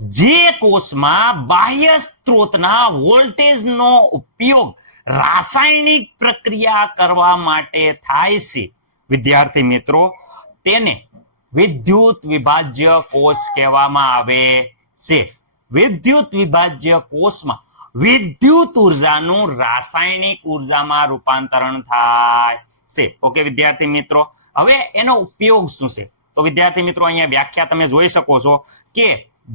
જે કોષમાં બાહ્ય સ્ત્રોતના વોલ્ટેજનો ઉપયોગ રાસાયણિક પ્રક્રિયા કરવા માટે થાય છે વિદ્યાર્થી મિત્રો, તેને વિદ્યુત વિભાજ્ય કોષ કહેવામાં આવે છે. વિદ્યુત વિભાજ્ય કોષમાં વિદ્યુત ઉર્જાનું રાસાયણિક ઉર્જામાં રૂપાંતરણ થાય છે. ઓકે વિદ્યાર્થી મિત્રો, હવે એનો ઉપયોગ શું છે? તો વિદ્યાર્થી મિત્રો અહીંયા વ્યાખ્યા તમે જોઈ શકો છો કે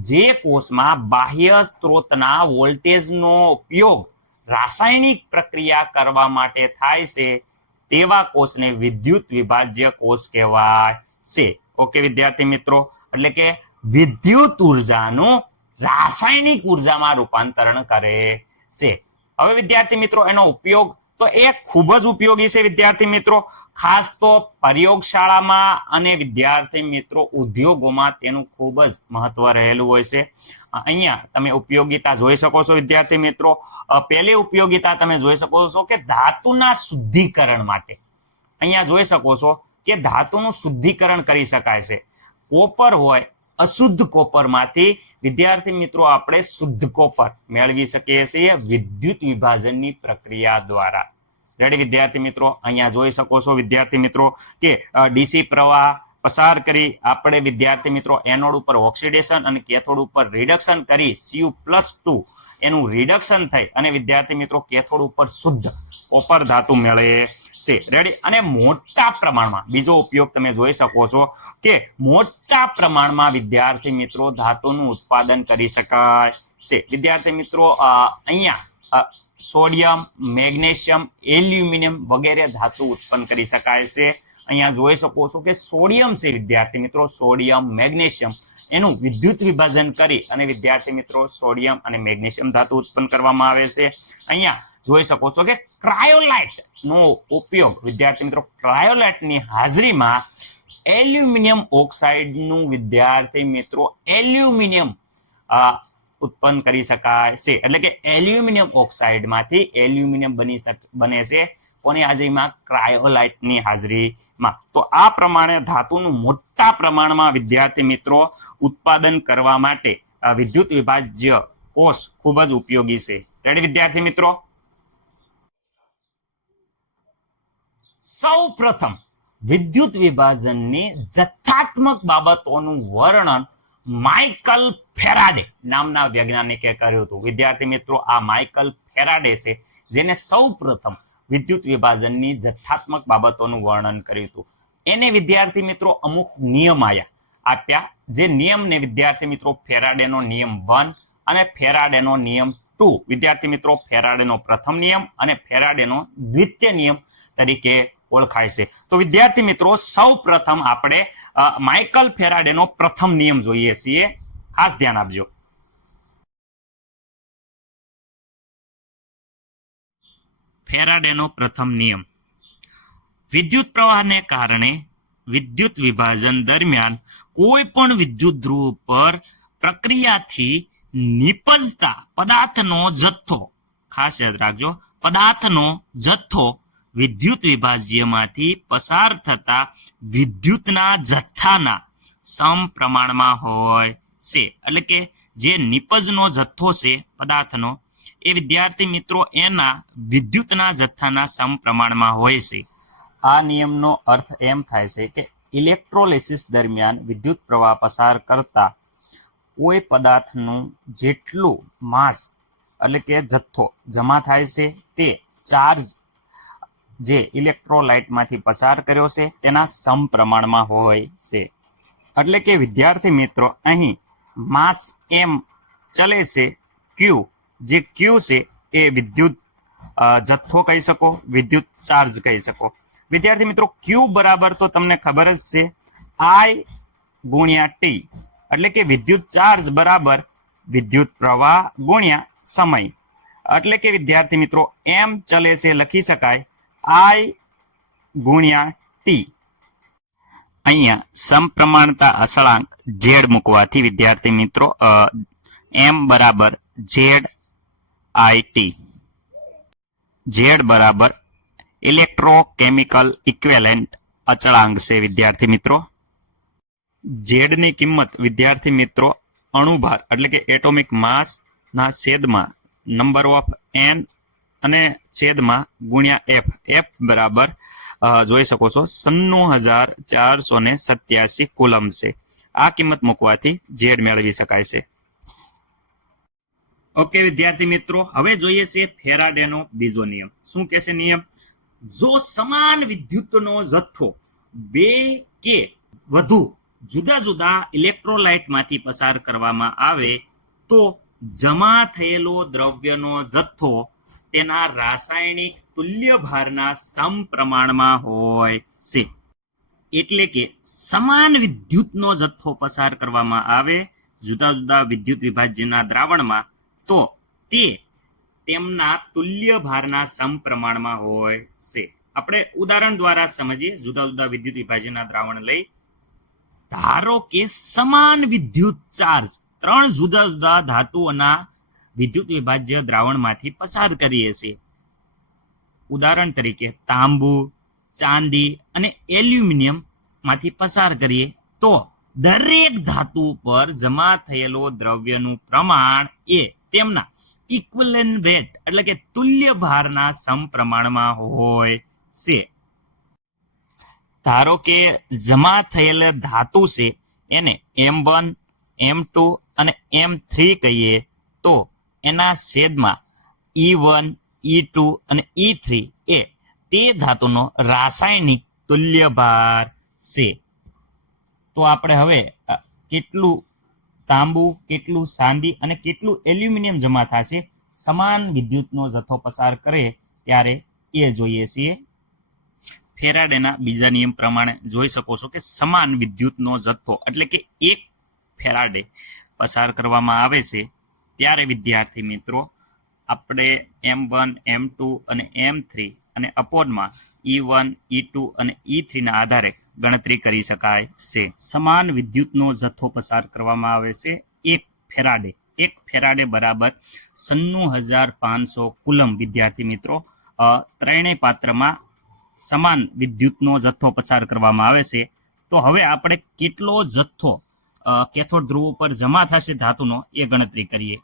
જે કોષમાં બાહ્ય સ્ત્રોતના વોલ્ટેજનો ઉપયોગ રાસાયણિક પ્રક્રિયા કરવા માટે થાય છે તેવા કોષને વિદ્યુત વિભાજ્ય કોષ કહેવાય છે. ઓકે વિદ્યાર્થી મિત્રો, એટલે કે વિદ્યુત ઉર્જાનું રાસાયણિક ઉર્જામાં રૂપાંતરણ કરે છે. હવે વિદ્યાર્થી મિત્રો એનો ઉપયોગ તો એ ખૂબ જ ઉપયોગી છે વિદ્યાર્થી મિત્રો, ખાસ તો પ્રયોગશાળામાં અને વિદ્યાર્થી મિત્રો ઉદ્યોગોમાં તેનું ખૂબ જ મહત્વ રહેલું હોય છે. અહીંયા તમે ઉપયોગિતા જોઈ શકો છો વિદ્યાર્થી મિત્રો. પહેલી ઉપયોગિતા તમે જોઈ શકો છો કે ધાતુના શુદ્ધિકરણ માટે. અહીંયા જોઈ શકો છો કે ધાતુનું શુદ્ધિકરણ કરી શકાય છે. કોપર હોય, અશુદ્ધ કોપરમાંથી વિદ્યાર્થી મિત્રો આપણે શુદ્ધ કોપર મેળવી શકીએ છીએ વિદ્યુત વિભાજનની પ્રક્રિયા દ્વારા. રેડી વિદ્યાર્થી મિત્રો, અહીંયા જોઈ શકો છો વિદ્યાર્થી મિત્રો કે ડીસી પ્રવાહ પસાર કરી આપણે વિદ્યાર્થી મિત્રો એનોડ ઉપર ઓક્સિડેશન અને કેથોડ ઉપર રિડક્શન કરી Cu+2 એનું રિડક્શન થઈ અને વિદ્યાર્થી મિત્રો કેથોડ ઉપર શુદ્ધ કોપર ધાતુ મળે છે. રેડી, અને મોટા પ્રમાણમાં બીજો ઉપયોગ તમે જોઈ શકો છો કે મોટા પ્રમાણમાં વિદ્યાર્થી મિત્રો ધાતુનું ઉત્પાદન કરી શકાય છે. વિદ્યાર્થી મિત્રો અહીંયા સોડિયમ, મેગ્નેશિયમ, એલ્યુમિનિયમ વગેરે ધાતુ ઉત્પન્ન કરી શકાય છે. અહીંયા જોઈ શકો છો કે સોડિયમ છે વિદ્યાર્થી મિત્રો, સોડિયમ, મેગ્નેશિયમ એનું વિદ્યુત વિભાજન કરી અને વિદ્યાર્થી મિત્રો સોડિયમ અને મેગ્નેશિયમ ધાતુ ઉત્પન્ન કરવામાં આવે છે. અહીંયા જોઈ શકો છો કે ક્રાયોલાઇટ નો ઉપયોગ વિદ્યાર્થી મિત્રો, ક્રાયોલાઇટની હાજરીમાં એલ્યુમિનિયમ ઓક્સાઇડનું વિદ્યાર્થી મિત્રો એલ્યુમિનિયમ ઉત્પન્ન કરી શકાય છે. એટલે કે એલ્યુમિનિયમ ઓક્સાઇડમાંથી એલ્યુમિનિયમ બને છે કોની હાજરીમાં? ક્રાયોલાઇટની હાજરીમાં. તો આ પ્રમાણે ધાતુનું મોટા પ્રમાણમાં વિદ્યાર્થી મિત્રો ઉત્પાદન કરવા માટે વિદ્યુત વિભાજ્ય કોષ ખૂબ જ ઉપયોગી છે. રેડી વિદ્યાર્થી મિત્રો, સૌ પ્રથમ વિદ્યુત વિભાજનની જથ્થાત્મક બાબતોનું વર્ણન માઇકલ ફેરાડે નામના વૈજ્ઞાનિકે કર્યું હતું. વિદ્યાર્થી મિત્રો આ માઇકલ ફેરાડે છે જેને સૌ પ્રથમ વિદ્યુત વિભાજનની જથ્થાત્મક બાબતોનું વર્ણન કર્યું હતું. એને વિદ્યાર્થી મિત્રો અમુક નિયમ આપ્યા, જે નિયમને વિદ્યાર્થી મિત્રો ફેરાડેનો નિયમ 1 અને ફેરાડેનો નિયમ 2 વિદ્યાર્થી મિત્રો ફેરાડેનો પ્રથમ નિયમ અને ફેરાડેનો દ્વિતીય નિયમ તરીકે ઓળખાય છે. તો વિદ્યાર્થી મિત્રો સૌ પ્રથમ આપણે માઇકલ ફેરાડેનો પ્રથમ નિયમ જોઈએ છીએ, ખાસ ધ્યાન આપજો. ફેરાડેનો પ્રથમ નિયમ: વિદ્યુત પ્રવાહને કારણે વિદ્યુત વિભાજન દરમિયાન કોઈ પણ વિદ્યુત ધ્રુવ પર પ્રક્રિયાથી નિપજતા પદાર્થનો જથ્થો, ખાસ યાદ રાખજો, પદાર્થનો જથ્થો વિદ્યુત વિભાજ્યમાંથી પસાર થતા વિદ્યુતના જથ્થાના સમપ્રમાણમાં હોય છે. એટલે કે જે નિપજનો જથ્થો છે પદાર્થનો એ વિદ્યાર્થી મિત્રો એના વિદ્યુતના જથ્થાના સમપ્રમાણમાં હોય છે. આ નિયમનો અર્થ એમ થાય છે કે ઇલેક્ટ્રોલિસિસ દરમિયાન વિદ્યુત પ્રવાહ પસાર કરતા કોઈ પદાર્થનું જેટલું માસ એટલે કે જથ્થો જમા થાય છે તે ચાર્જ જે ઇલેક્ટ્રોલાઇટમાંથી પસાર કર્યો છે તેના સમપ્રમાણમાં હોય છે. એટલે કે વિદ્યાર્થી મિત્રો અહીં માસ એમ ચલે છે, ક્યુ જે ક્યુ છે એ વિદ્યુત જથ્થો કહી શકો, વિદ્યુત ચાર્જ કહી શકો. વિદ્યાર્થી મિત્રો ક્યુ બરાબર તો તમને ખબર જ છે I ગુણ્યા ટી, એટલે કે વિદ્યુત ચાર્જ બરાબર વિદ્યુત પ્રવાહ ગુણ્યા સમય. એટલે કે વિદ્યાર્થી મિત્રો એમ ચલે છે લખી શકાય I ગુણ્યા ટી. અહીંયા સમપ્રમાણતા અસળાંક ઝેડ મૂકવાથી વિદ્યાર્થી મિત્રો એમ બરાબર ઝેડ આઈ ટી. ઝેડ બરાબર ઇલેક્ટ્રોકેમિકલ ઇક્વેલેન્ટ અચળાંક છે વિદ્યાર્થી મિત્રો. ઝેડની કિંમત વિદ્યાર્થી મિત્રો અણુભાર એટલે કે એટોમિક માસ ના છેદમાં નંબર ઓફ n અને છેદમાં ગુણ્યા f બરાબર જોઈ શકો છો 96,487 કુલમ છે. આ કિંમત મૂકવાથી ઝેડ મેળવી શકાય છે. ઓકે વિદ્યાર્થી મિત્રો, હવે જોઈએ છે ફેરાડેનો બીજો નિયમ. શું કહે છે નિયમ? જો સમાન વિદ્યુતનો જથ્થો બે કે વધુ જુદા જુદા ઇલેક્ટ્રોલાઇટમાંથી પસાર કરવામાં આવે તો જમા થયેલો દ્રવ્યનો જથ્થો તેના રાસાયણિક તુલ્ય ભારના સમપ્રમાણમાં હોય છે. એટલે કે સમાન વિદ્યુતનો જથ્થો પસાર કરવામાં આવે જુદા જુદા વિદ્યુત વિભાજ્યના દ્રાવણમાં તો તે તેમના તુલ્ય ભારના સમપ્રમાણમાં હોય છે. આપણે ઉદાહરણ દ્વારા સમજીએ. જુદા જુદા વિદ્યુત વિભાજ્યના દ્રાવણ લઈ ધારો કે સમાન વિદ્યુત ચાર્જ ત્રણ જુદા જુદા ધાતુઓના વિદ્યુત વિભાજ્ય દ્રાવણમાંથી પસાર કરીએ છીએ. ઉદાહરણ તરીકે તાંબુ, ચાંદી અને એલ્યુમિનિયમ માંથી પસાર કરીએ તો દરેક ધાતુ પર જમા થયેલો દ્રવ્યનું પ્રમાણ એ તેમના ઇક્વિવેલન્ટ વેટ એટલે કે તુલ્ય ભારના સમપ્રમાણમાં હોય છે. ધારો કે જમા થયેલ ધાતુ છે એને M1, M2 અને M3 કહીએ તો એના છેદમાં E1, E2 અને E3 એ તે ધાતુનો રાસાયણિક તુલ્ય ભાર છે. તો આપણે હવે કેટલું તાંબુ, કેટલું ચાંદી અને કેટલું એલ્યુમિનિયમ જમા થશે સમાન વિદ્યુતનો જથ્થો પસાર કરે ત્યારે એ જોઈએ છીએ. ફેરાડેના બીજા નિયમ પ્રમાણે જોઈ શકો છો કે સમાન વિદ્યુતનો જથ્થો એટલે કે 1 ફેરાડે પસાર કરવામાં આવે છે ત્યારે વિદ્યાર્થી મિત્રો આપણે M1, M2 અને M3 અને અપોનમાં E1, E2 અને E3 ના આધારે ગણતરી કરી શકાય છે. સમાન વિદ્યુતનો જથ્થો પસાર કરવામાં આવે છે 1 ફેરાડે. 1 ફેરાડે બરાબર 96,500 કુલમ. વિદ્યાર્થી મિત્રો ત્રણેય પાત્રમાં સમાન વિદ્યુતનો જથ્થો પસાર કરવામાં આવે છે. તો હવે આપણે કેટલો જથ્થો કેથોડ ધ્રુવ ઉપર જમા થશે ધાતુનો એ ગણતરી કરીએ.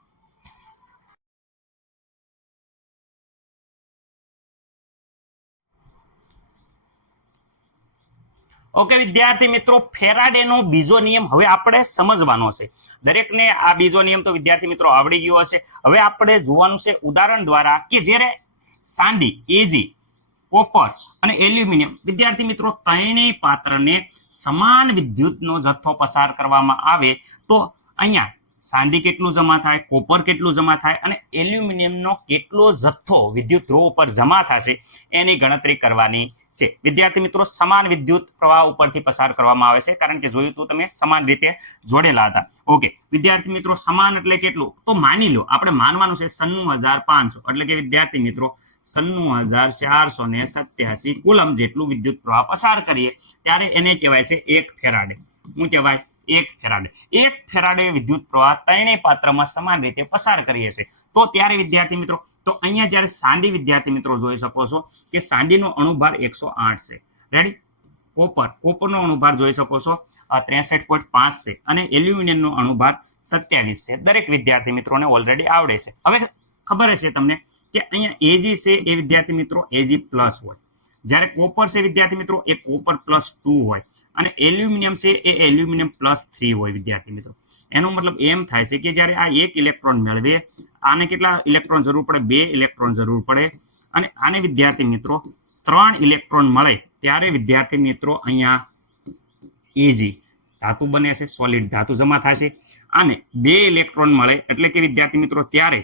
ઓકે વિદ્યાર્થી મિત્રો, ફેરાડેનો બીજો નિયમ હવે આપણે સમજવાનો છે. દરેકને આ બીજો નિયમ તો વિદ્યાર્થી મિત્રો આવડી ગયો હશે. હવે આપણે જોવાનું છે ઉદાહરણ દ્વારા કે જ્યારે ચાંદી, Ag, કોપર અને એલ્યુમિનિયમ વિદ્યાર્થી મિત્રો ત્રણેય પાત્રને સમાન વિદ્યુતનો જથ્થો પસાર કરવામાં આવે તો અહીંયા ચાંદી કેટલું જમા થાય, કોપર કેટલું જમા થાય અને એલ્યુમિનિયમનો કેટલો જથ્થો વિદ્યુત ધ્રુવ ઉપર જમા થશે એની ગણતરી કરવાની છે. વિદ્યાર્થી મિત્રો સમાન વિદ્યુત પ્રવાહ ઉપરથી પસાર કરવામાં આવે છે કારણ કે જોયું તો તમે સમાન રીતે જોડેલા હતા. ઓકે વિદ્યાર્થી મિત્રો સમાન એટલે કેટલું? તો માની લો આપણે માનવાનું છે 96,500 એટલે કે વિદ્યાર્થી મિત્રો 96,487 કુલમ જેટલું વિદ્યુત પ્રવાહ પસાર કરીએ ત્યારે એને કહેવાય છે 1 ફેરાડે. શું કહેવાય? 1 ફેરાડે. 1 ફેરાડે વિદ્યુત પ્રવાહ ત્રણેય પાત્રમાં સમાન રીતે પસાર કરીએ છીએ. તો ત્યારે વિદ્યાર્થી મિત્રો તો અહીંયા જ્યારે ચાંદી વિદ્યાર્થી મિત્રો જોઈ શકો છો કે ચાંદીનો અણુભાર 108 છે. રેડી? કોપરનો અણુભાર જોઈ શકો છો 63.5 છે અને એલ્યુમિનિયમનો અણુભાર 27 છે. દરેક વિદ્યાર્થી મિત્રોને ઓલરેડી આવડે છે. હવે ખબર હશે તમને કે અહીંયા Ag છે એ વિદ્યાર્થી મિત્રો Ag પ્લસ હોય, જ્યારે કોપર છે વિદ્યાર્થી મિત્રો એ કોપર +2 હોય અને એલ્યુમિનિયમ છે એ એલ્યુમિનિયમ +3 હોય. વિદ્યાર્થી મિત્રો એનો મતલબ એમ થાય છે કે જ્યારે આ 1 ઇલેક્ટ્રોન મેળવે આને કેટલા ઇલેક્ટ્રોન જરૂર પડે? 2 ઇલેક્ટ્રોન જરૂર પડે અને આને વિદ્યાર્થી મિત્રો 3 ઇલેક્ટ્રોન મળે ત્યારે વિદ્યાર્થી મિત્રો અહીંયા Ag ધાતુ બને છે, સોલિડ ધાતુ જમા થશે. આને 2 ઇલેક્ટ્રોન મળે એટલે કે વિદ્યાર્થી મિત્રો ત્યારે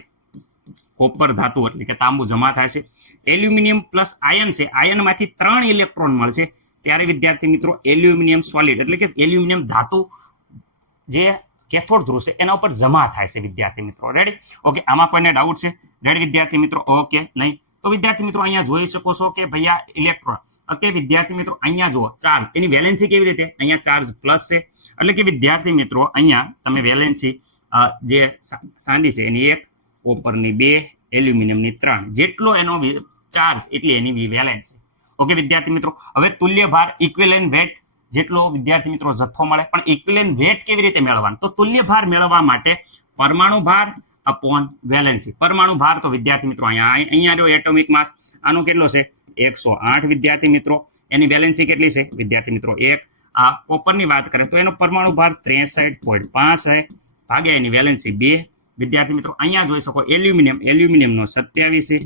કોપર ધાતુ એટલે કે તાંબુ જમા થાય છે. એલ્યુમિનિયમ પ્લસ આયન છે, આયનમાંથી 3 ઇલેક્ટ્રોન મળશે ત્યારે વિદ્યાર્થી મિત્રો એલ્યુમિનિયમ સોલિડ એટલે કે એલ્યુમિનિયમ ધાતુ જે કેથોડ ધ્રુવ છે એના ઉપર જમા થાય છે. વિદ્યાર્થી મિત્રો રેડી? ઓકે આમાં કોઈને ડાઉટ છે? રેડી વિદ્યાર્થી મિત્રો? ઓકે નહીં? તો વિદ્યાર્થી મિત્રો અહીંયા જોઈ શકો છો કે ભૈયા ઇલેક્ટ્રોન. ઓકે વિદ્યાર્થી મિત્રો અહીંયા જુઓ ચાર્જ, એની વેલેન્સી કેવી રીતે? અહીંયા ચાર્જ પ્લસ છે એટલે કે વિદ્યાર્થી મિત્રો અહીંયા તમે વેલેન્સી જે ચાંદી છે એની 1, કોપરની 2, એલ્યુમિનિયમની 3 જેટલો એનો ચાર્જ એટલી એની વેલેન્સી. ઓકે વિદ્યાર્થી મિત્રો હવે તુલ્ય ભાર ઇક્વિવેલન્ટ વેટ જેટલો વિદ્યાર્થી મિત્રો જથ્થો મળે. પણ ઇક્વિવેલન્ટ વેટ કેવી રીતે મેળવવાનો? તો તુલ્ય ભાર મેળવવા માટે પરમાણુ ભાર અપોન વેલેન્સી. પરમાણુ ભાર તો વિદ્યાર્થી મિત્રો અહીંયા જો એટોમિક માસ આનો કેટલો છે 108 વિદ્યાર્થી મિત્રો. એની વેલેન્સી કેટલી છે વિદ્યાર્થી મિત્રો 1. આ કોપરની વાત કરીએ તો એનો પરમાણુ ભાર 63.5 છે ભાગ્યા એની વેલેન્સી 2 વિદ્યાર્થી મિત્રો. અહીંયા જોઈ શકો એલ્યુમિનિયમનો 27 છે,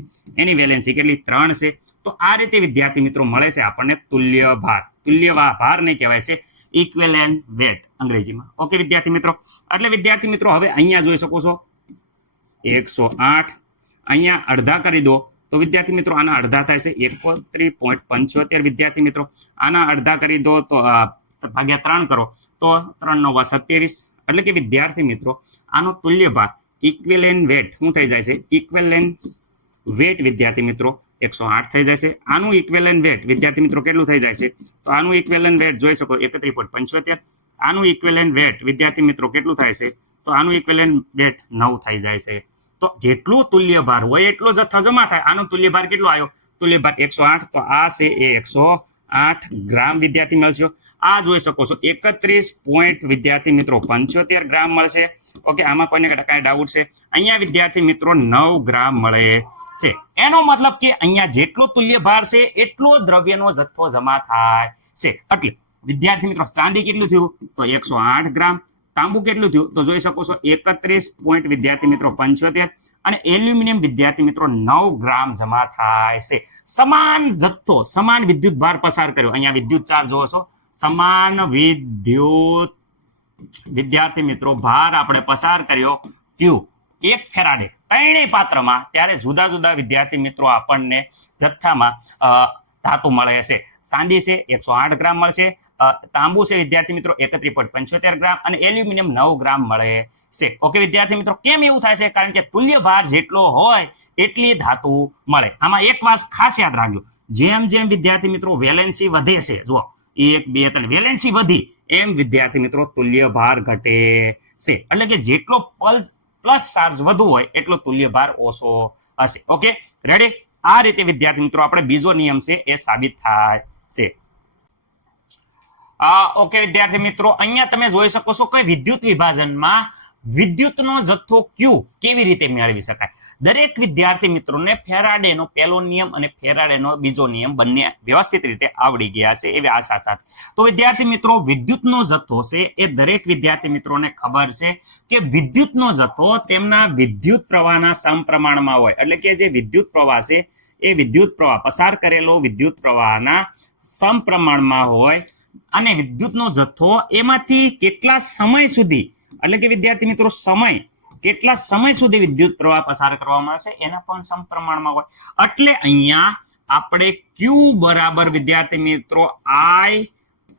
એની વેલેન્સી કેટલી 3 છે. તો આ રીતે વિદ્યાર્થી મિત્રો મળે છે આપણને તુલ્ય ભાર. તુલ્ય ભાર ને કહેવાય છે ઇક્વિવેલન્ટ વેટ અંગ્રેજીમાં. ઓકે વિદ્યાર્થી મિત્રો, એટલે વિદ્યાર્થી મિત્રો હવે અહીંયા જોઈ શકો છો 108 અહીંયા અડધા કરી દો તો વિદ્યાર્થી મિત્રો આના અડધા થાય છે 71.75 વિદ્યાર્થી મિત્રો. આના અડધા કરી દો તો ભાગ્યા 3 કરો તો 3 9 27. એટલે કે વિદ્યાર્થી મિત્રો આનો તુલ્ય ભાર ઇક્વિવેલન્ટ વેટ શું થઈ જાય છે? ઇક્વિવેલન્ટ વેટ વિદ્યાર્થી મિત્રો 108 થઈ જાય છે. આનું ઇક્વિવેલન્ટ વેટ વિદ્યાર્થી મિત્રો કેટલું થઈ જાય છે? તો આનું ઇક્વિવેલન્ટ વેટ જોઈ શકો 31.75. આનું ઇક્વિવેલન્ટ વેટ વિદ્યાર્થી મિત્રો કેટલું થાય છે? તો આનું ઇક્વિવેલન્ટ વેટ 9 થઈ જાય છે. તો જેટલું તુલ્ય ભાર હોય એટલો જથ્થો જમા થાય. આનો તુલ્ય ભાર કેટલો આવ્યો? તુલ્ય ભાર 108. તો આ છે એ 108 ગ્રામ વિદ્યાર્થી મળશે. આ જોઈ શકો છો 31 વિદ્યાર્થી મિત્રો 75 ગ્રામ મળશે. ઓકે, આમાં કોઈને કાંઈ ડાઉટ છે? અહીંયા વિદ્યાર્થી મિત્રો 9 ગ્રામ મળે છે. એનો મતલબ કે અહીંયા જેટલો તુલ્ય ભાર છે એટલો દ્રવ્યનો જથ્થો જમા થાય છે. એટલે વિદ્યાર્થી મિત્રો ચાંદી કેટલું થયું? તો 108 ગ્રામ. તાંબુ કેટલું થયું? તો જોઈ શકો છો 31 વિદ્યાર્થી મિત્રો 75. અને એલ્યુમિનિયમ વિદ્યાર્થી મિત્રો 9 ગ્રામ જમા થાય છે. સમાન જથ્થો, સમાન વિદ્યુત ભાર પસાર કર્યો. અહીંયા વિદ્યુત ચાર્જ જોવો છો, સમાન વિદ્યુત વિદ્યાર્થી મિત્રો ભાર આપણે પસાર કર્યો ક્યુ 1 ફેરાડે ત્રણેય પાત્રમાં. ત્યારે જુદા જુદા વિદ્યાર્થી મિત્રો આપણને જથ્થામાં ધાતુ મળે છે. ચાંદી છે 108 ગ્રામ મળશે, તાંબુ છે વિદ્યાર્થી મિત્રો 31.75 ગ્રામ અને એલ્યુમિનિયમ 9 ગ્રામ મળે છે. ઓકે વિદ્યાર્થી મિત્રો, કેમ એવું થાય છે? કારણ કે તુલ્ય ભાર જેટલો હોય એટલી ધાતુ મળે. આમાં એક વાત ખાસ યાદ રાખજો, જેમ જેમ વિદ્યાર્થી મિત્રો વેલેન્સી વધે છે, જુઓ 1 2 3 વેલેન્સી વધી એમ વિદ્યાર્થી મિત્રો તુલ્ય ભાર ઘટે છે. એટલે કે જેટલો પ્લસ ચાર્જ વધુ હોય એટલો તુલ્ય ભાર ઓછો હશે. Okay ready? આ રીતે વિદ્યાર્થી મિત્રો આપણે બીજો નિયમ છે એ સાબિત થાય છે. ઓકે વિદ્યાર્થી મિત્રો, અહીંયા તમે જોઈ શકો છો કે વિદ્યુત વિભાજનમાં વિદ્યુતનો જથ્થો ક્યુ કેવી રીતે મેળવી શકાય? દરેક વિદ્યાર્થી મિત્રોને ફેરાડેનો પહેલો નિયમ અને ફેરાડેનો બીજો નિયમ બંને વ્યવસ્થિત રીતે આવડી ગયા છે એવી આશા સાથે. તો વિદ્યાર્થી મિત્રો વિદ્યુતનો જથ્થો છે એ દરેક વિદ્યાર્થી મિત્રોને ખબર છે કે વિદ્યુતનો જથ્થો તેમના વિદ્યુત પ્રવાહના સમપ્રમાણમાં હોય. એટલે કે જે વિદ્યુત પ્રવાહ છે એ વિદ્યુત પ્રવાહ પસાર કરેલો વિદ્યુત પ્રવાહના સમપ્રમાણમાં હોય. અને વિદ્યુતનો જથ્થો એમાંથી કેટલા સમય સુધી, એટલે કે વિદ્યાર્થી મિત્રો સમય કેટલા સમય સુધી વિદ્યુત પ્રવાહ પસાર કરવામાં આવશે એના પણ સમપ્રમાણમાં હોય. એટલે અહીંયા આપણે ક્યુ બરાબર વિદ્યાર્થી મિત્રો આઈ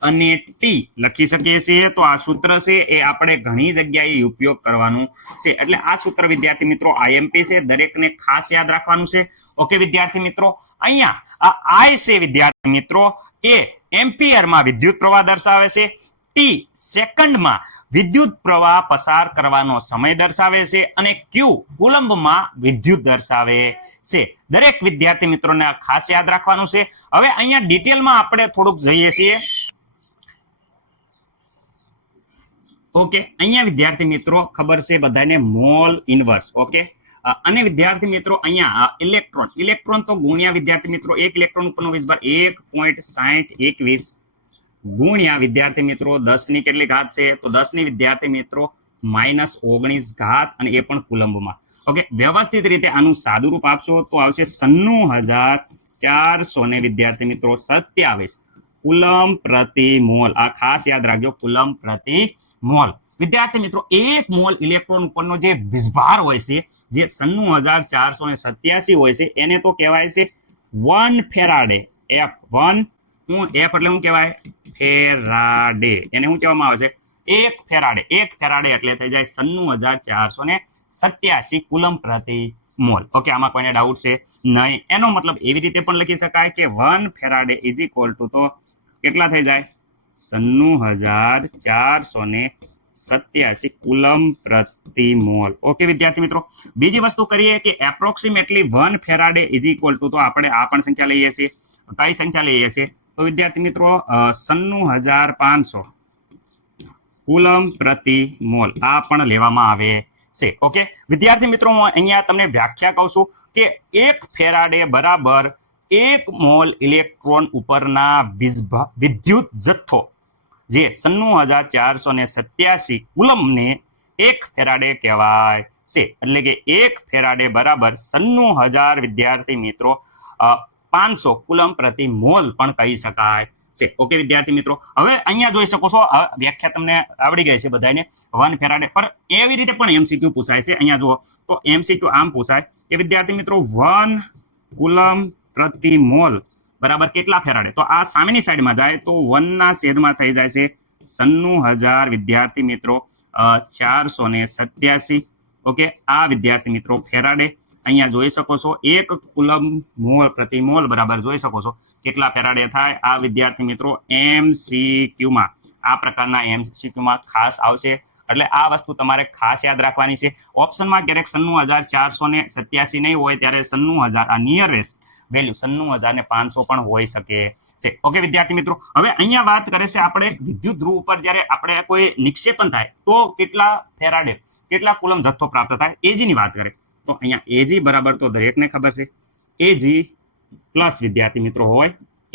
અને ટી લખી શકીએ છીએ. તો આ સૂત્ર છે એ આપણે ઘણી જગ્યાએ ઉપયોગ કરવાનું છે. એટલે આ સૂત્ર વિદ્યાર્થી મિત્રો આઈએમપી છે, દરેકને ખાસ યાદ રાખવાનું છે. ઓકે વિદ્યાર્થી મિત્રો, અહીંયા આ આઈ છે વિદ્યાર્થી મિત્રો એ એમ્પિયરમાં વિદ્યુત પ્રવાહ દર્શાવે છે, ટી સેકન્ડમાં વિદ્યુત પ્રવાહ પસાર કરવાનો સમય દર્શાવે છે અને ક્યુ કુલંબમાં વિદ્યુત દર્શાવે છે. દરેક વિદ્યાર્થી મિત્રોને ખાસ યાદ રાખવાનું છે. હવે અહીંયા ડિટેલમાં આપણે થોડુંક જઈએ છીએ. ઓકે, અહીંયા વિદ્યાર્થી મિત્રો ખબર છે બધાને મોલ ઇનવર્સ. ઓકે, અને વિદ્યાર્થી મિત્રો અહીંયા ઇલેક્ટ્રોન તો ગુણ્યા વિદ્યાર્થી મિત્રો એક ઇલેક્ટ્રોન ઉપરનો વીજભાર 1.6021 ગુણ્યા વિદ્યાર્થી મિત્રો 10 ની કેટલી ઘાત છે? તો 10 ની વિદ્યાર્થી મિત્રો -19 ઘાત, અને એ પણ કુલંબમાં. ઓકે, વ્યવસ્થિત રીતે આનું સાદું રૂપ આપશો તો આવશે 96400 વિદ્યાર્થી મિત્રો 27 કુલંબ પ્રતિ મોલ. આ ખાસ યાદ રાખજો, કુલંબ પ્રતિ મોલ. વિદ્યાર્થી મિત્રો 1 મોલ ઇલેક્ટ્રોન ઉપરનો જે વીજભાર હોય છે જે 96487 હોય છે એને તો કહેવાય છે 1 ફેરાડે. F1 F એટલે શું કહેવાય? ફેરાડે. એને શું કહેવામાં આવે છે? 1 ફેરાડે. 1 ફેરાડે એટલે થઈ જાય 96487 કુલંબ પ્રતિ મોલ. ઓકે, આમાં કોઈને ડાઉટ છે નહીં? એનો મતલબ એવી રીતે પણ લખી શકાય કે 1 ફેરાડે ઇઝ ઇક્વલ ટુ તો કેટલા થઈ જાય? 96487 કુલંબ પ્રતિ મોલ. ઓકે વિદ્યાર્થી મિત્રો, બીજી વસ્તુ કરીએ કે approximately 1 Faraday is equal to, તો આપણે આ પણ સંખ્યા લઈએ છીએ. કઈ સંખ્યા લઈએ છીએ? તો તો વિદ્યાર્થી મિત્રો 96,500 કુલમ પ્રતિ મોલ આ પણ લેવામાં આવે છે. ઓકે વિદ્યાર્થી મિત્રો, હું અહીંયા તમને વ્યાખ્યા કહું છું કે 1 ફેરાડે બરાબર 1 મોલ ઇલેક્ટ્રોન ઉપરના વિદ્યુત જથ્થો જે 96,487 કુલમને 1 ફેરાડે કહેવાય છે. એટલે કે 1 ફેરાડે બરાબર 96,000 વિદ્યાર્થી મિત્રો 500 કુલમ પ્રતિ મોલ પણ કહી શકાય છે. ઓકે વિદ્યાર્થી મિત્રો, હવે અહીંયા જોઈ શકો છો વ્યાખ્યા તમને આવડી ગઈ છે બધાને 1 ફેરાડે, પર એવી રીતે પણ એમસીક્યુ પૂછાય છે. અહીંયા જુઓ તો એમસીક્યુ આમ પૂછાય કે વિદ્યાર્થી મિત્રો 1 કુલમ પ્રતિ મોલ બરાબર કેટલા ફેરાડે, તો આ સામેની સાઈડમાં જાય તો 1 ના છેદમાં થઈ જાય છે 96,000 વિદ્યાર્થી મિત્રો 487. ઓકે આ વિદ્યાર્થી મિત્રો ફેરાડે. અહીંયા જોઈ શકો છો 1 કુલમ મોલ પ્રતિ મોલ બરાબર જોઈ શકો છો કેટલા ફેરાડે થાય. આ વિદ્યાર્થી મિત્રો એમસીક્યુમાં આ પ્રકારના એમસીક્યુમાં ખાસ આવશે, એટલે આ વસ્તુ તમારે ખાસ યાદ રાખવાની છે. ઓપ્શનમાં ક્યારેક 96,487 નહીં હોય, ત્યારે 96,000 આ નિયરેસ્ટ વેલ્યુ 96,500 પણ હોઈ શકે છે. ઓકે વિદ્યાર્થી મિત્રો, હવે અહીંયા વાત કરે છે આપણે વિદ્યુત ધ્રુવ ઉપર જ્યારે આપણે કોઈ નિક્ષેપણ થાય તો કેટલા ફેરાડે કેટલા કુલમ જથ્થો પ્રાપ્ત થાય, એજીની વાત કરે તો અહીંયા એજી બરાબર તો દરેકને ખબર છે એજી પ્લસ વિદ્યાર્થી મિત્રો હોય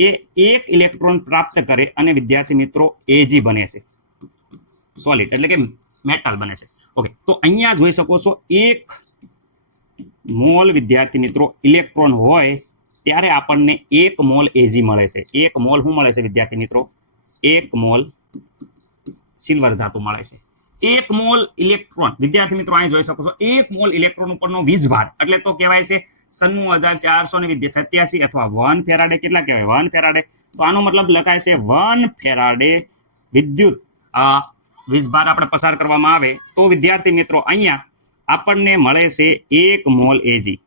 એ 1 ઇલેક્ટ્રોન પ્રાપ્ત કરે અને વિદ્યાર્થી મિત્રો એજી બને છે, સોલિડ એટલે કે મેટલ બને છે. ઓકે તો અહીંયા જોઈ શકો છો 1 મોલ વિદ્યાર્થી મિત્રો ઇલેક્ટ્રોન હોય ત્યારે આપણને 1 મોલ એજી મળે છે. 1 મોલ શું મળે છે વિદ્યાર્થી મિત્રો, 1 મોલ સિલ્વર ધાતુ મળે છે. 1 મોલ ઇલેક્ટ્રોન વિદ્યાર્થી મિત્રો અહીં જોઈ શકો છો 1 મોલ ઇલેક્ટ્રોન ઉપરનો વીજભાર એટલે તો કહેવાય છે 96,487 અથવા 1 ફેરાડે. કેટલા કહેવાય 1 ફેરાડે, તો આનો મતલબ લખાય છે 1 ફેરાડે વિદ્યુત વીજભાર આપણે પસાર કરવામાં આવે તો વિદ્યાર્થી મિત્રો અહીંયા આપણને મળે છે 1 મોલ એજી.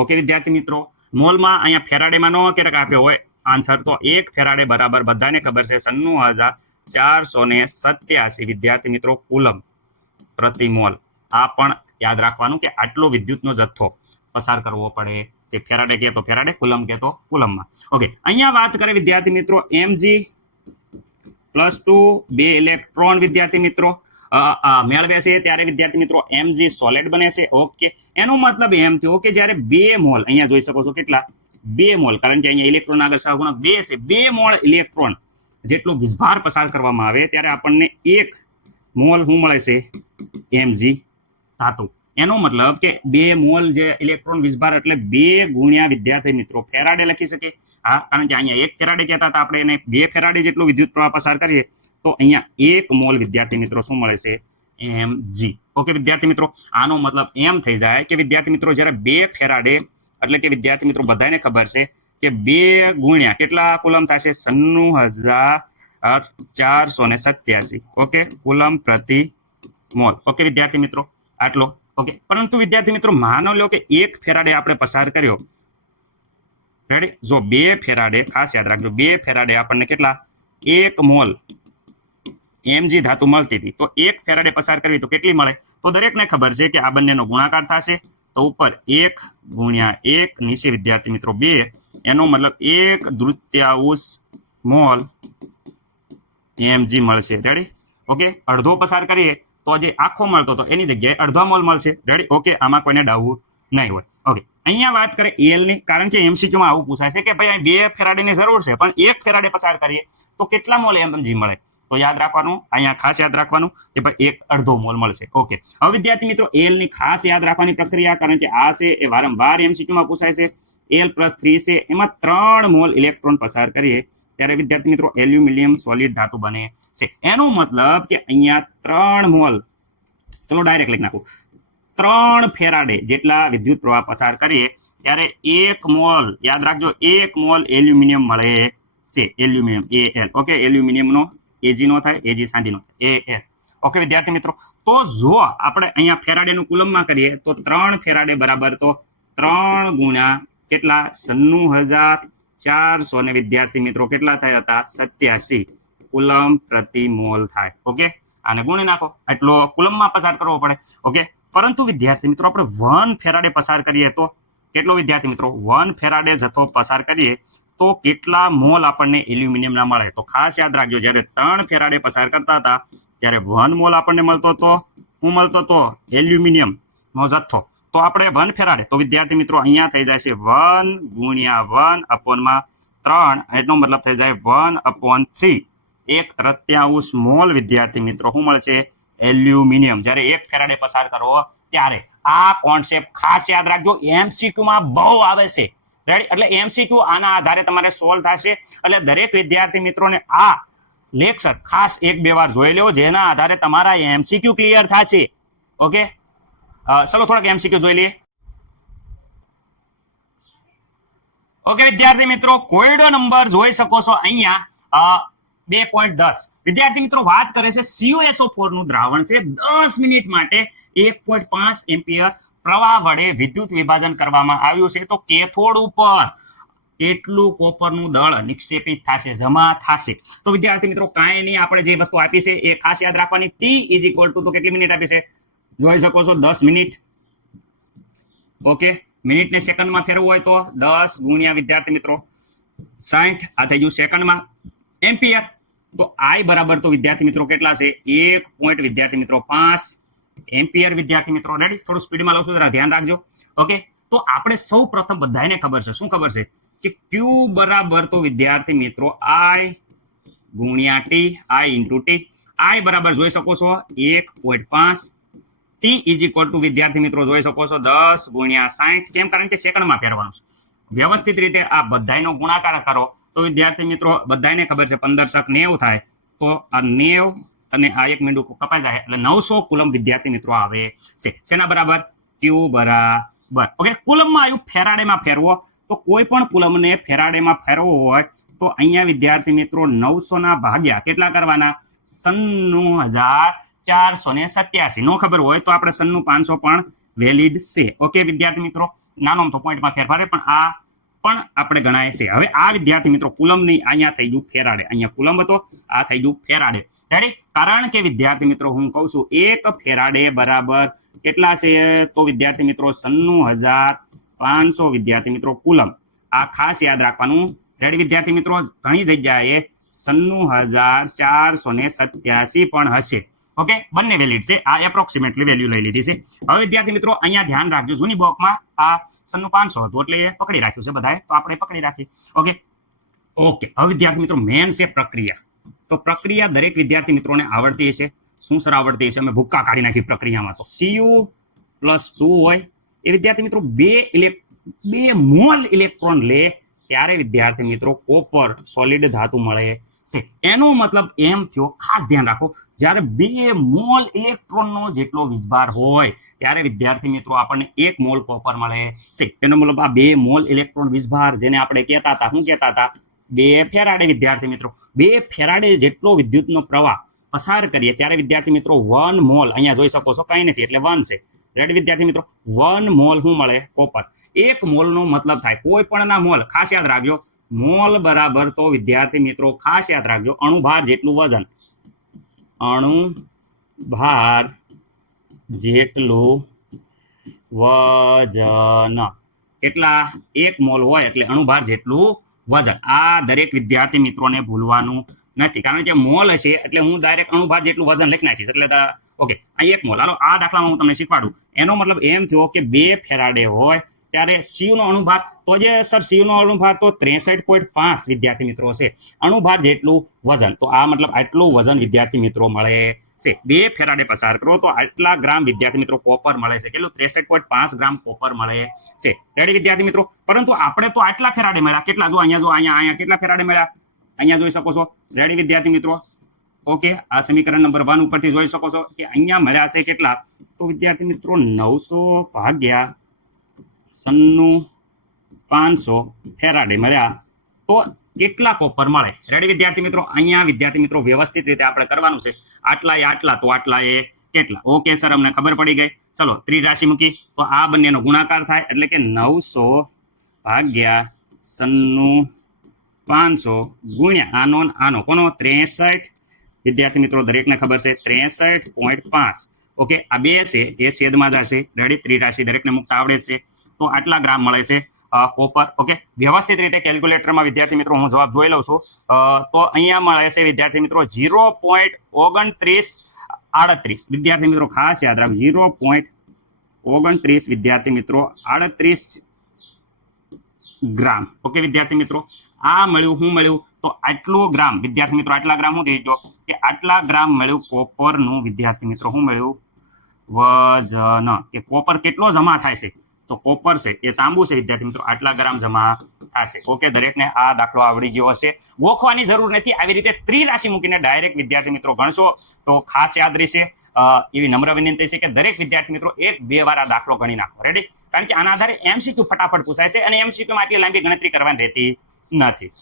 ઓકે વિદ્યાર્થી મિત્રો, મોલમાં અહીંયા ફેરાડેમાં નો ક્યારેક આપ્યો હોય આન્સર, તો 1 ફેરાડે બરાબર બધાને ખબર છે 96,487 વિદ્યાર્થી મિત્રો કુલમ પ્રતિ મોલ. આ પણ યાદ રાખવાનું કે આટલો વિદ્યુતનો જથ્થો પસાર કરવો પડે છે. ફેરાડે કે તો ફેરાડે, કુલમ કે તો કુલમમાં. ઓકે અહીંયા વાત કરે વિદ્યાર્થી મિત્રો mg +2 2 ઇલેક્ટ્રોન વિદ્યાર્થી મિત્રો મેળવે છે ત્યારે વિદ્યાર્થી મિત્રો mg સોલિડ બને છે. ઓકે એનો મતલબ એમ થયો કે જ્યારે 2 મોલ અહીંયા જોઈ શકો છો કેટલા 2 મોલ, કારણ કે અહીંયા ઇલેક્ટ્રોન આગળ સહગુણક 2 છે, 2 મોલ ઇલેક્ટ્રોન જેટલું વીજભાર પસાર કરવામાં આવે ત્યારે આપણને 1 મોલ શું મળે છે mg ધાતુ. એનો મતલબ કે 2 મોલ જે ઇલેક્ટ્રોન વીજભાર એટલે 2 ગુણ્યા વિદ્યાર્થી મિત્રો ફેરાડે લખી શકે. હા, કારણ કે અહીંયા 1 ફેરાડે કહેતા હતા આપણે એને 2 ફેરાડે જેટલું વિદ્યુત પ્રવાહ પસાર કરીએ તો અહીંયા 1 મોલ વિદ્યાર્થી મિત્રો શું મળે છે mg. ઓકે વિદ્યાર્થી મિત્રો, આનો મતલબ એમ થઈ જાય કે વિદ્યાર્થી મિત્રો જ્યારે 2 ફેરાડે એટલે કે વિદ્યાર્થી મિત્રો બધાને ખબર છે કે 2 ગુણ્યા કેટલા કુલમ થશે 96,487 ઓકે કુલમ પ્રતિ મોલ. ઓકે વિદ્યાર્થી મિત્રો આટલો. ઓકે પરંતુ વિદ્યાર્થી મિત્રો માનો લો કે 1 ફેરાડે આપણે પસાર કર્યો, રેડી, જો 2 ફેરાડે ખાસ યાદ રાખજો 2 ફેરાડે આપણને કેટલા 1 મોલ mg ધાતુ મળતી હતી, તો 1 ફેરાડે પસાર કરવી તો કેટલી મળે, તો દરેકને ખબર છે કે આ બંનેનો ગુણાકાર થશે તો ઉપર 1 ગુણ્યા 1 નીચે વિદ્યાર્થી મિત્રો 2, એનો મતલબ 1/3 મોલ mg મળશે. રેડી. ઓકે અડધો પસાર કરીએ તો જે આખો મળતો તો એની જગ્યાએ અડધો મોલ મળશે. રેડી. ઓકે આમાં કોઈને ડાઉટ નહીં હોય. ઓકે અહીંયા વાત કરે એલ ની, કારણ કે એમસીક્યુમાં આવું પૂછાય છે કે ભાઈ અહીં 2 ફેરાડેની જરૂર છે પણ 1 ફેરાડે પસાર કરીએ તો કેટલા મોલ mg મળે, તો યાદ રાખવાનું અહીંયા ખાસ યાદ રાખવાનું કે ભાઈ 1/2 મોલ મળશે. ઓકે હવે વિદ્યાર્થી મિત્રો એલ ની ખાસ યાદ રાખવાની પ્રક્રિયા, કારણ કે આ છે એ વારંવાર એમસીક્યુમાં પૂછાય છે. L + 3 છે એમાં 3 મોલ ઇલેક્ટ્રોન પસાર કરીએ ત્યારે વિદ્યાર્થી મિત્રો એલ્યુમિનિયમ સોલિડ ધાતુ બને છે. એનો મતલબ કે અહીંયા 3 મોલ, ચલો ડાયરેક્ટ લખી નાખું, 3 ફેરાડે જેટલા વિદ્યુત પ્રવાહ પસાર કરીએ ત્યારે 1 મોલ યાદ રાખજો 1 મોલ એલ્યુમિનિયમ મળે છે. Aluminium Al. ઓકે એલ્યુમિનિયમનો એજી નો થાય, એજી સાંધીનો Al. ઓકે વિદ્યાર્થી મિત્રો, તો જો આપણે અહીંયા ફેરાડેનું કુલમમાં કરીએ તો 3 ફેરાડે બરાબર તો 3 ગુણ્યા કેટલા 96,400 ને વિદ્યાર્થી મિત્રો કેટલા થયા હતા 87 કુલમ પ્રતિ મોલ થાય. ઓકે આને ગુણી નાખો, એટલો કુલમમાં પસાર કરવો પડે. ઓકે પરંતુ વિદ્યાર્થી મિત્રો આપણે 1 ફેરાડે પસાર કરીએ તો કેટલો વિદ્યાર્થી મિત્રો 1 ફેરાડે જથ્થો પસાર કરીએ તો કેટલા મોલ આપણને એલ્યુમિનિયમના મળે? તો ખાસ યાદ રાખજો, જ્યારે 3 ફેરાડે પસાર કરતા હતા ત્યારે 1 મોલ આપણને મળતો હતો. શું મળતો હતો? એલ્યુમિનિયમનો જથ્થો. તો આપણે 1 ફેરાડે, તો વિદ્યાર્થી મિત્રો અહીંયા થઈ જાય છે 1 ગુણ્યા 1 અપોનમાં 3, એનો મતલબ થઈ જાય 1/3, 1/3 મોલ વિદ્યાર્થી મિત્રો શું મળશે? એલ્યુમિનિયમ. જ્યારે 1 ફેરાડે પસાર કરો ત્યારે. આ કોન્સેપ્ટ ખાસ યાદ રાખજો, MCQ માં બહુ આવે છે. રેડી? એટલે MCQ આના આધારે તમારે સોલ્વ થશે. એટલે દરેક વિદ્યાર્થી મિત્રોને આ લેક્ચર ખાસ 1-2 વાર જોઈ લેવો, જેના આધારે તમારા MCQ ક્લિયર થશે. ઓકે, ચલો થોડાક MCQ જોઈ લઈએ. ઓકે વિદ્યાર્થી મિત્રો, કોયડો નંબર જોઈ શકો છો અહીંયા 2.10. વિદ્યાર્થી મિત્રો વાત કરે છે CuSO4 નું દ્રાવણ છે 10 મિનિટ માટે 1.5 એમ્પિયર પ્રવાહ વડે વિદ્યુત વિભાજન કરવામાં આવ્યું છે. તો કેથોડ ઉપર કેટલું કોપરનું દળ નિક્ષેપિત થશે, જમા થશે? તો વિદ્યાર્થી મિત્રો કાંઈ નહીં, આપણે જે વસ્તુ આપી છે એ ખાસ યાદ રાખવાની. T તો કેટલી મિનિટ આપી છે? જોઈ શકો છો 10 મિનિટ. ઓકે, મિનિટને સેકન્ડમાં ફેરવવું હોય તો 10 ગુણ્યા વિદ્યાર્થી મિત્રો 60, આ થઈ ગયું સેકન્ડમાં. એમ્પિયર, તો I બરાબર તો વિદ્યાર્થી મિત્રો કેટલા છે? 1 વિદ્યાર્થી મિત્રો 5 એમ્પિયર વિદ્યાર્થી મિત્રો. રેડી? થોડું સ્પીડમાં લઉં છું, જરા ધ્યાન રાખજો. ઓકે, તો આપણે સૌ પ્રથમ બધાને ખબર છે, શું ખબર છે? કે Q બરાબર તો વિદ્યાર્થી મિત્રો I ગુણ્યા T, I into T. I બરાબર જોઈ શકો છો 1.5. T વિદ્યાર્થી મિત્રો જોઈ શકો છો 10 ગુણ્યા 60. કેમ? કારણ કે સેકન્ડમાં ફેરવાનું છે. વ્યવસ્થિત રીતે આ બધાનો ગુણાકાર કરો તો વિદ્યાર્થી મિત્રો બધાને ખબર છે 15×90 થાય. તો આ 90 અને આ 1 મીંડું કપાઈ જાય એટલે 900 કુલમ વિદ્યાર્થી મિત્રો આવે છે. શેના બરાબર? Q બરાબર. ઓકે, કુલમમાં આવ્યું, ફેરાડેમાં ફેરવો. તો કોઈ પણ કુલમને ફેરાડેમાં ફેરવો હોય તો અહીંયા વિદ્યાર્થી મિત્રો 900 ના ભાગ્યા કેટલા કરવાના? 96,487. નો ખબર હોય તો આપણે 9500 પણ વેલિડ છે. ઓકે વિદ્યાર્થી મિત્રો, નાનો તો પોઈન્ટમાં ફેરફાર પણ આ પણ આપણે ગણાય છે. હવે આ વિદ્યાર્થી મિત્રો કુલમ નહીં, અહીંયા થઈ ગયું ફેરાડે. અહીંયા કુલમ હતો, આ થઈ ગયું ફેરાડે. રેડી? કારણ કે વિદ્યાર્થી મિત્રો હું કહું છું 1 ફેરાડે બરાબર કેટલા છે? તો વિદ્યાર્થી મિત્રો 96,500 વિદ્યાર્થી મિત્રો કુલમ. આ ખાસ યાદ રાખવાનું. રેડી વિદ્યાર્થી મિત્રો? ઘણી જગ્યાએ 96,487 પણ હશે. ઓકે, બંને વેલિડ છે. આ એપ્રોક્સિમેટલી વેલ્યુ લઈ લીધી છે. હવે વિદ્યાર્થી મિત્રો અહીંયા ધ્યાન રાખજો, જૂની બોકમાં આ 96,500 હતું એટલે પકડી રાખ્યું છે બધાએ, તો આપણે પકડી રાખીએ. ઓકે ઓકે, હવે વિદ્યાર્થી મિત્રો મેન છે પ્રક્રિયા. તો પ્રક્રિયા દરેક વિદ્યાર્થી મિત્રોને આવડતી છે. શું સર આવડતી છે? અમે ભૂક્કા કાઢી નાખી પ્રક્રિયામાં. તો Cu+2 હોય એ વિદ્યાર્થી મિત્રો 2 મોલ ઇલેક્ટ્રોન લે ત્યારે વિદ્યાર્થી મિત્રો કોપર સોલિડ ધાતુ મળે છે. એનો મતલબ એમ થયો, ખાસ ધ્યાન રાખો, જ્યારે 2 મોલ ઇલેક્ટ્રોનનો જેટલો વીજભાર હોય ત્યારે વિદ્યાર્થી મિત્રો આપણને 1 મોલ કોપર મળે છે. તેનો મતલબ આ 2 મોલ ઇલેક્ટ્રોન વીજભાર જેને આપણે કહેતા હતા, શું કહેતા હતા? 2 ફેરાડે વિદ્યાર્થી મિત્રો. 2 ફેરાડે જેટલો વિદ્યુતનો પ્રવાહ પસાર કરીએ ત્યારે વિદ્યાર્થી મિત્રો 1 મોલ, અહીંયા જોઈ શકો છો કંઈ નથી એટલે 1 છે. રેડી વિદ્યાર્થી મિત્રો? 1 મોલ શું મળે? કોપર. 1 મોલનો મતલબ થાય કોઈ પણ ના મોલ. ખાસ યાદ રાખજો, મોલ બરાબર તો વિદ્યાર્થી મિત્રો ખાસ યાદ રાખજો અણુભાર જેટલું વજન. અણુભાર જેટલું વજન. કેટલા? 1 મોલ હોય એટલે અણુભાર જેટલું વજન. આ દરેક વિદ્યાર્થી મિત્રોને ભૂલવાનું નથી, કારણ કે મોલ હશે એટલે હું ડાયરેક્ટ અણુભાર જેટલું વજન લખી નાખીશ. એટલે ઓકે, આ 1 મોલ. હાલો આ દાખલામાં હું તમને શીખવાડું. એનો મતલબ એમ થયો કે 2 ફેરાડે હોય ત્યારે Cu નો અણુભાર, તો જે સર Cu નો અણુભાર તો 63.5 વિદ્યાર્થી મિત્રો છે. અણુભાર જેટલું વજન, તો આ મતલબ આટલું વજન વિદ્યાર્થી મિત્રો મળે છે. 2 ફેરાડે પસાર કરો તો આટલા ગ્રામ વિદ્યાર્થી મિત્રો કોપર મળે છે. કેટલું? 63.5 ગ્રામ કોપર મળે છે. રેડી વિદ્યાર્થી મિત્રો? પરંતુ આપણે તો આટલા ફેરાડે મળ્યા. કેટલા? જો અહીંયા કેટલા ફેરાડે મળ્યા? અહીંયા જોઈ શકો છો. રેડી વિદ્યાર્થી મિત્રો? ઓકે, આ સમીકરણ નંબર 1 ઉપરથી જોઈ શકો છો કે અહીંયા મળ્યા છે કેટલા? તો વિદ્યાર્થી મિત્રો 900 ભાગ્યા 96,500 ફેરાડે મળ્યા તો કેટલા કોપર મળે? રેડી વિદ્યાર્થી મિત્રો? અહીંયા વિદ્યાર્થી મિત્રો વ્યવસ્થિત રીતે આપણે કરવાનું છે. આટલા એ આટલા તો આટલા એ કેટલા? ઓકે સર, અમને ખબર પડી ગઈ. ચલો ત્રિરાશિ મૂકી તો આ બંનેનો ગુણાકાર થાય એટલે કે 900 ભાગ્યા 96,500 ગુણ્યા આનો કોનો? 63 વિદ્યાર્થી મિત્રો દરેકને ખબર છે 63.5. ઓકે, આ 2 છે એ છેદમાં જશે. રેડી? ત્રિરાશિ દરેકને મુક્ત આવડે છે. તો આટલા ગ્રામ મળે છે. કોપર. ઓકે, વ્યવસ્થિત રીતે કેલ્ક્યુલેટરમાં વિદ્યાર્થી મિત્રો હું જવાબ જોઈ લઉં છું. તો અહીંયા મળે છે વિદ્યાર્થી મિત્રો 0.2938. વિદ્યાર્થી મિત્રો ખાસ યાદ રાખો 0.29 વિદ્યાર્થી મિત્રો 38 ગ્રામ. ઓકે વિદ્યાર્થી મિત્રો, આ મળ્યું શું મળ્યું? તો આટલું ગ્રામ વિદ્યાર્થી મિત્રો, આટલા ગ્રામ શું થઈ ગયો કે આટલા ગ્રામ મળ્યું કોપરનું. વિદ્યાર્થી મિત્રો શું મળ્યું? વજન. કે કોપર કેટલો જમા થાય છે? તો કોપર છે એ તાંબુ છે વિદ્યાર્થી મિત્રો, આટલા ગ્રામ જમા થશે. ઓકે, દરેકને આ દાખલો આવડી ગયો હશે. ગોખવાની જરૂર નથી, આવી રીતે ત્રિરાશિ મૂકીને ડાયરેક્ટ વિદ્યાર્થી મિત્રો ગણશો તો ખાસ યાદ રહેશે. એવી નમ્ર વિનંતી છે કે દરેક વિદ્યાર્થી મિત્રો 1-2 વાર આ દાખલો ગણી નાખો. રેડી? કારણ કે આના આધારે એમસીક્યુ ફટાફટ પૂછાય છે અને એમસીક્યુમાં આટલી લાંબી ગણતરી કરવાની રહેતી નથી.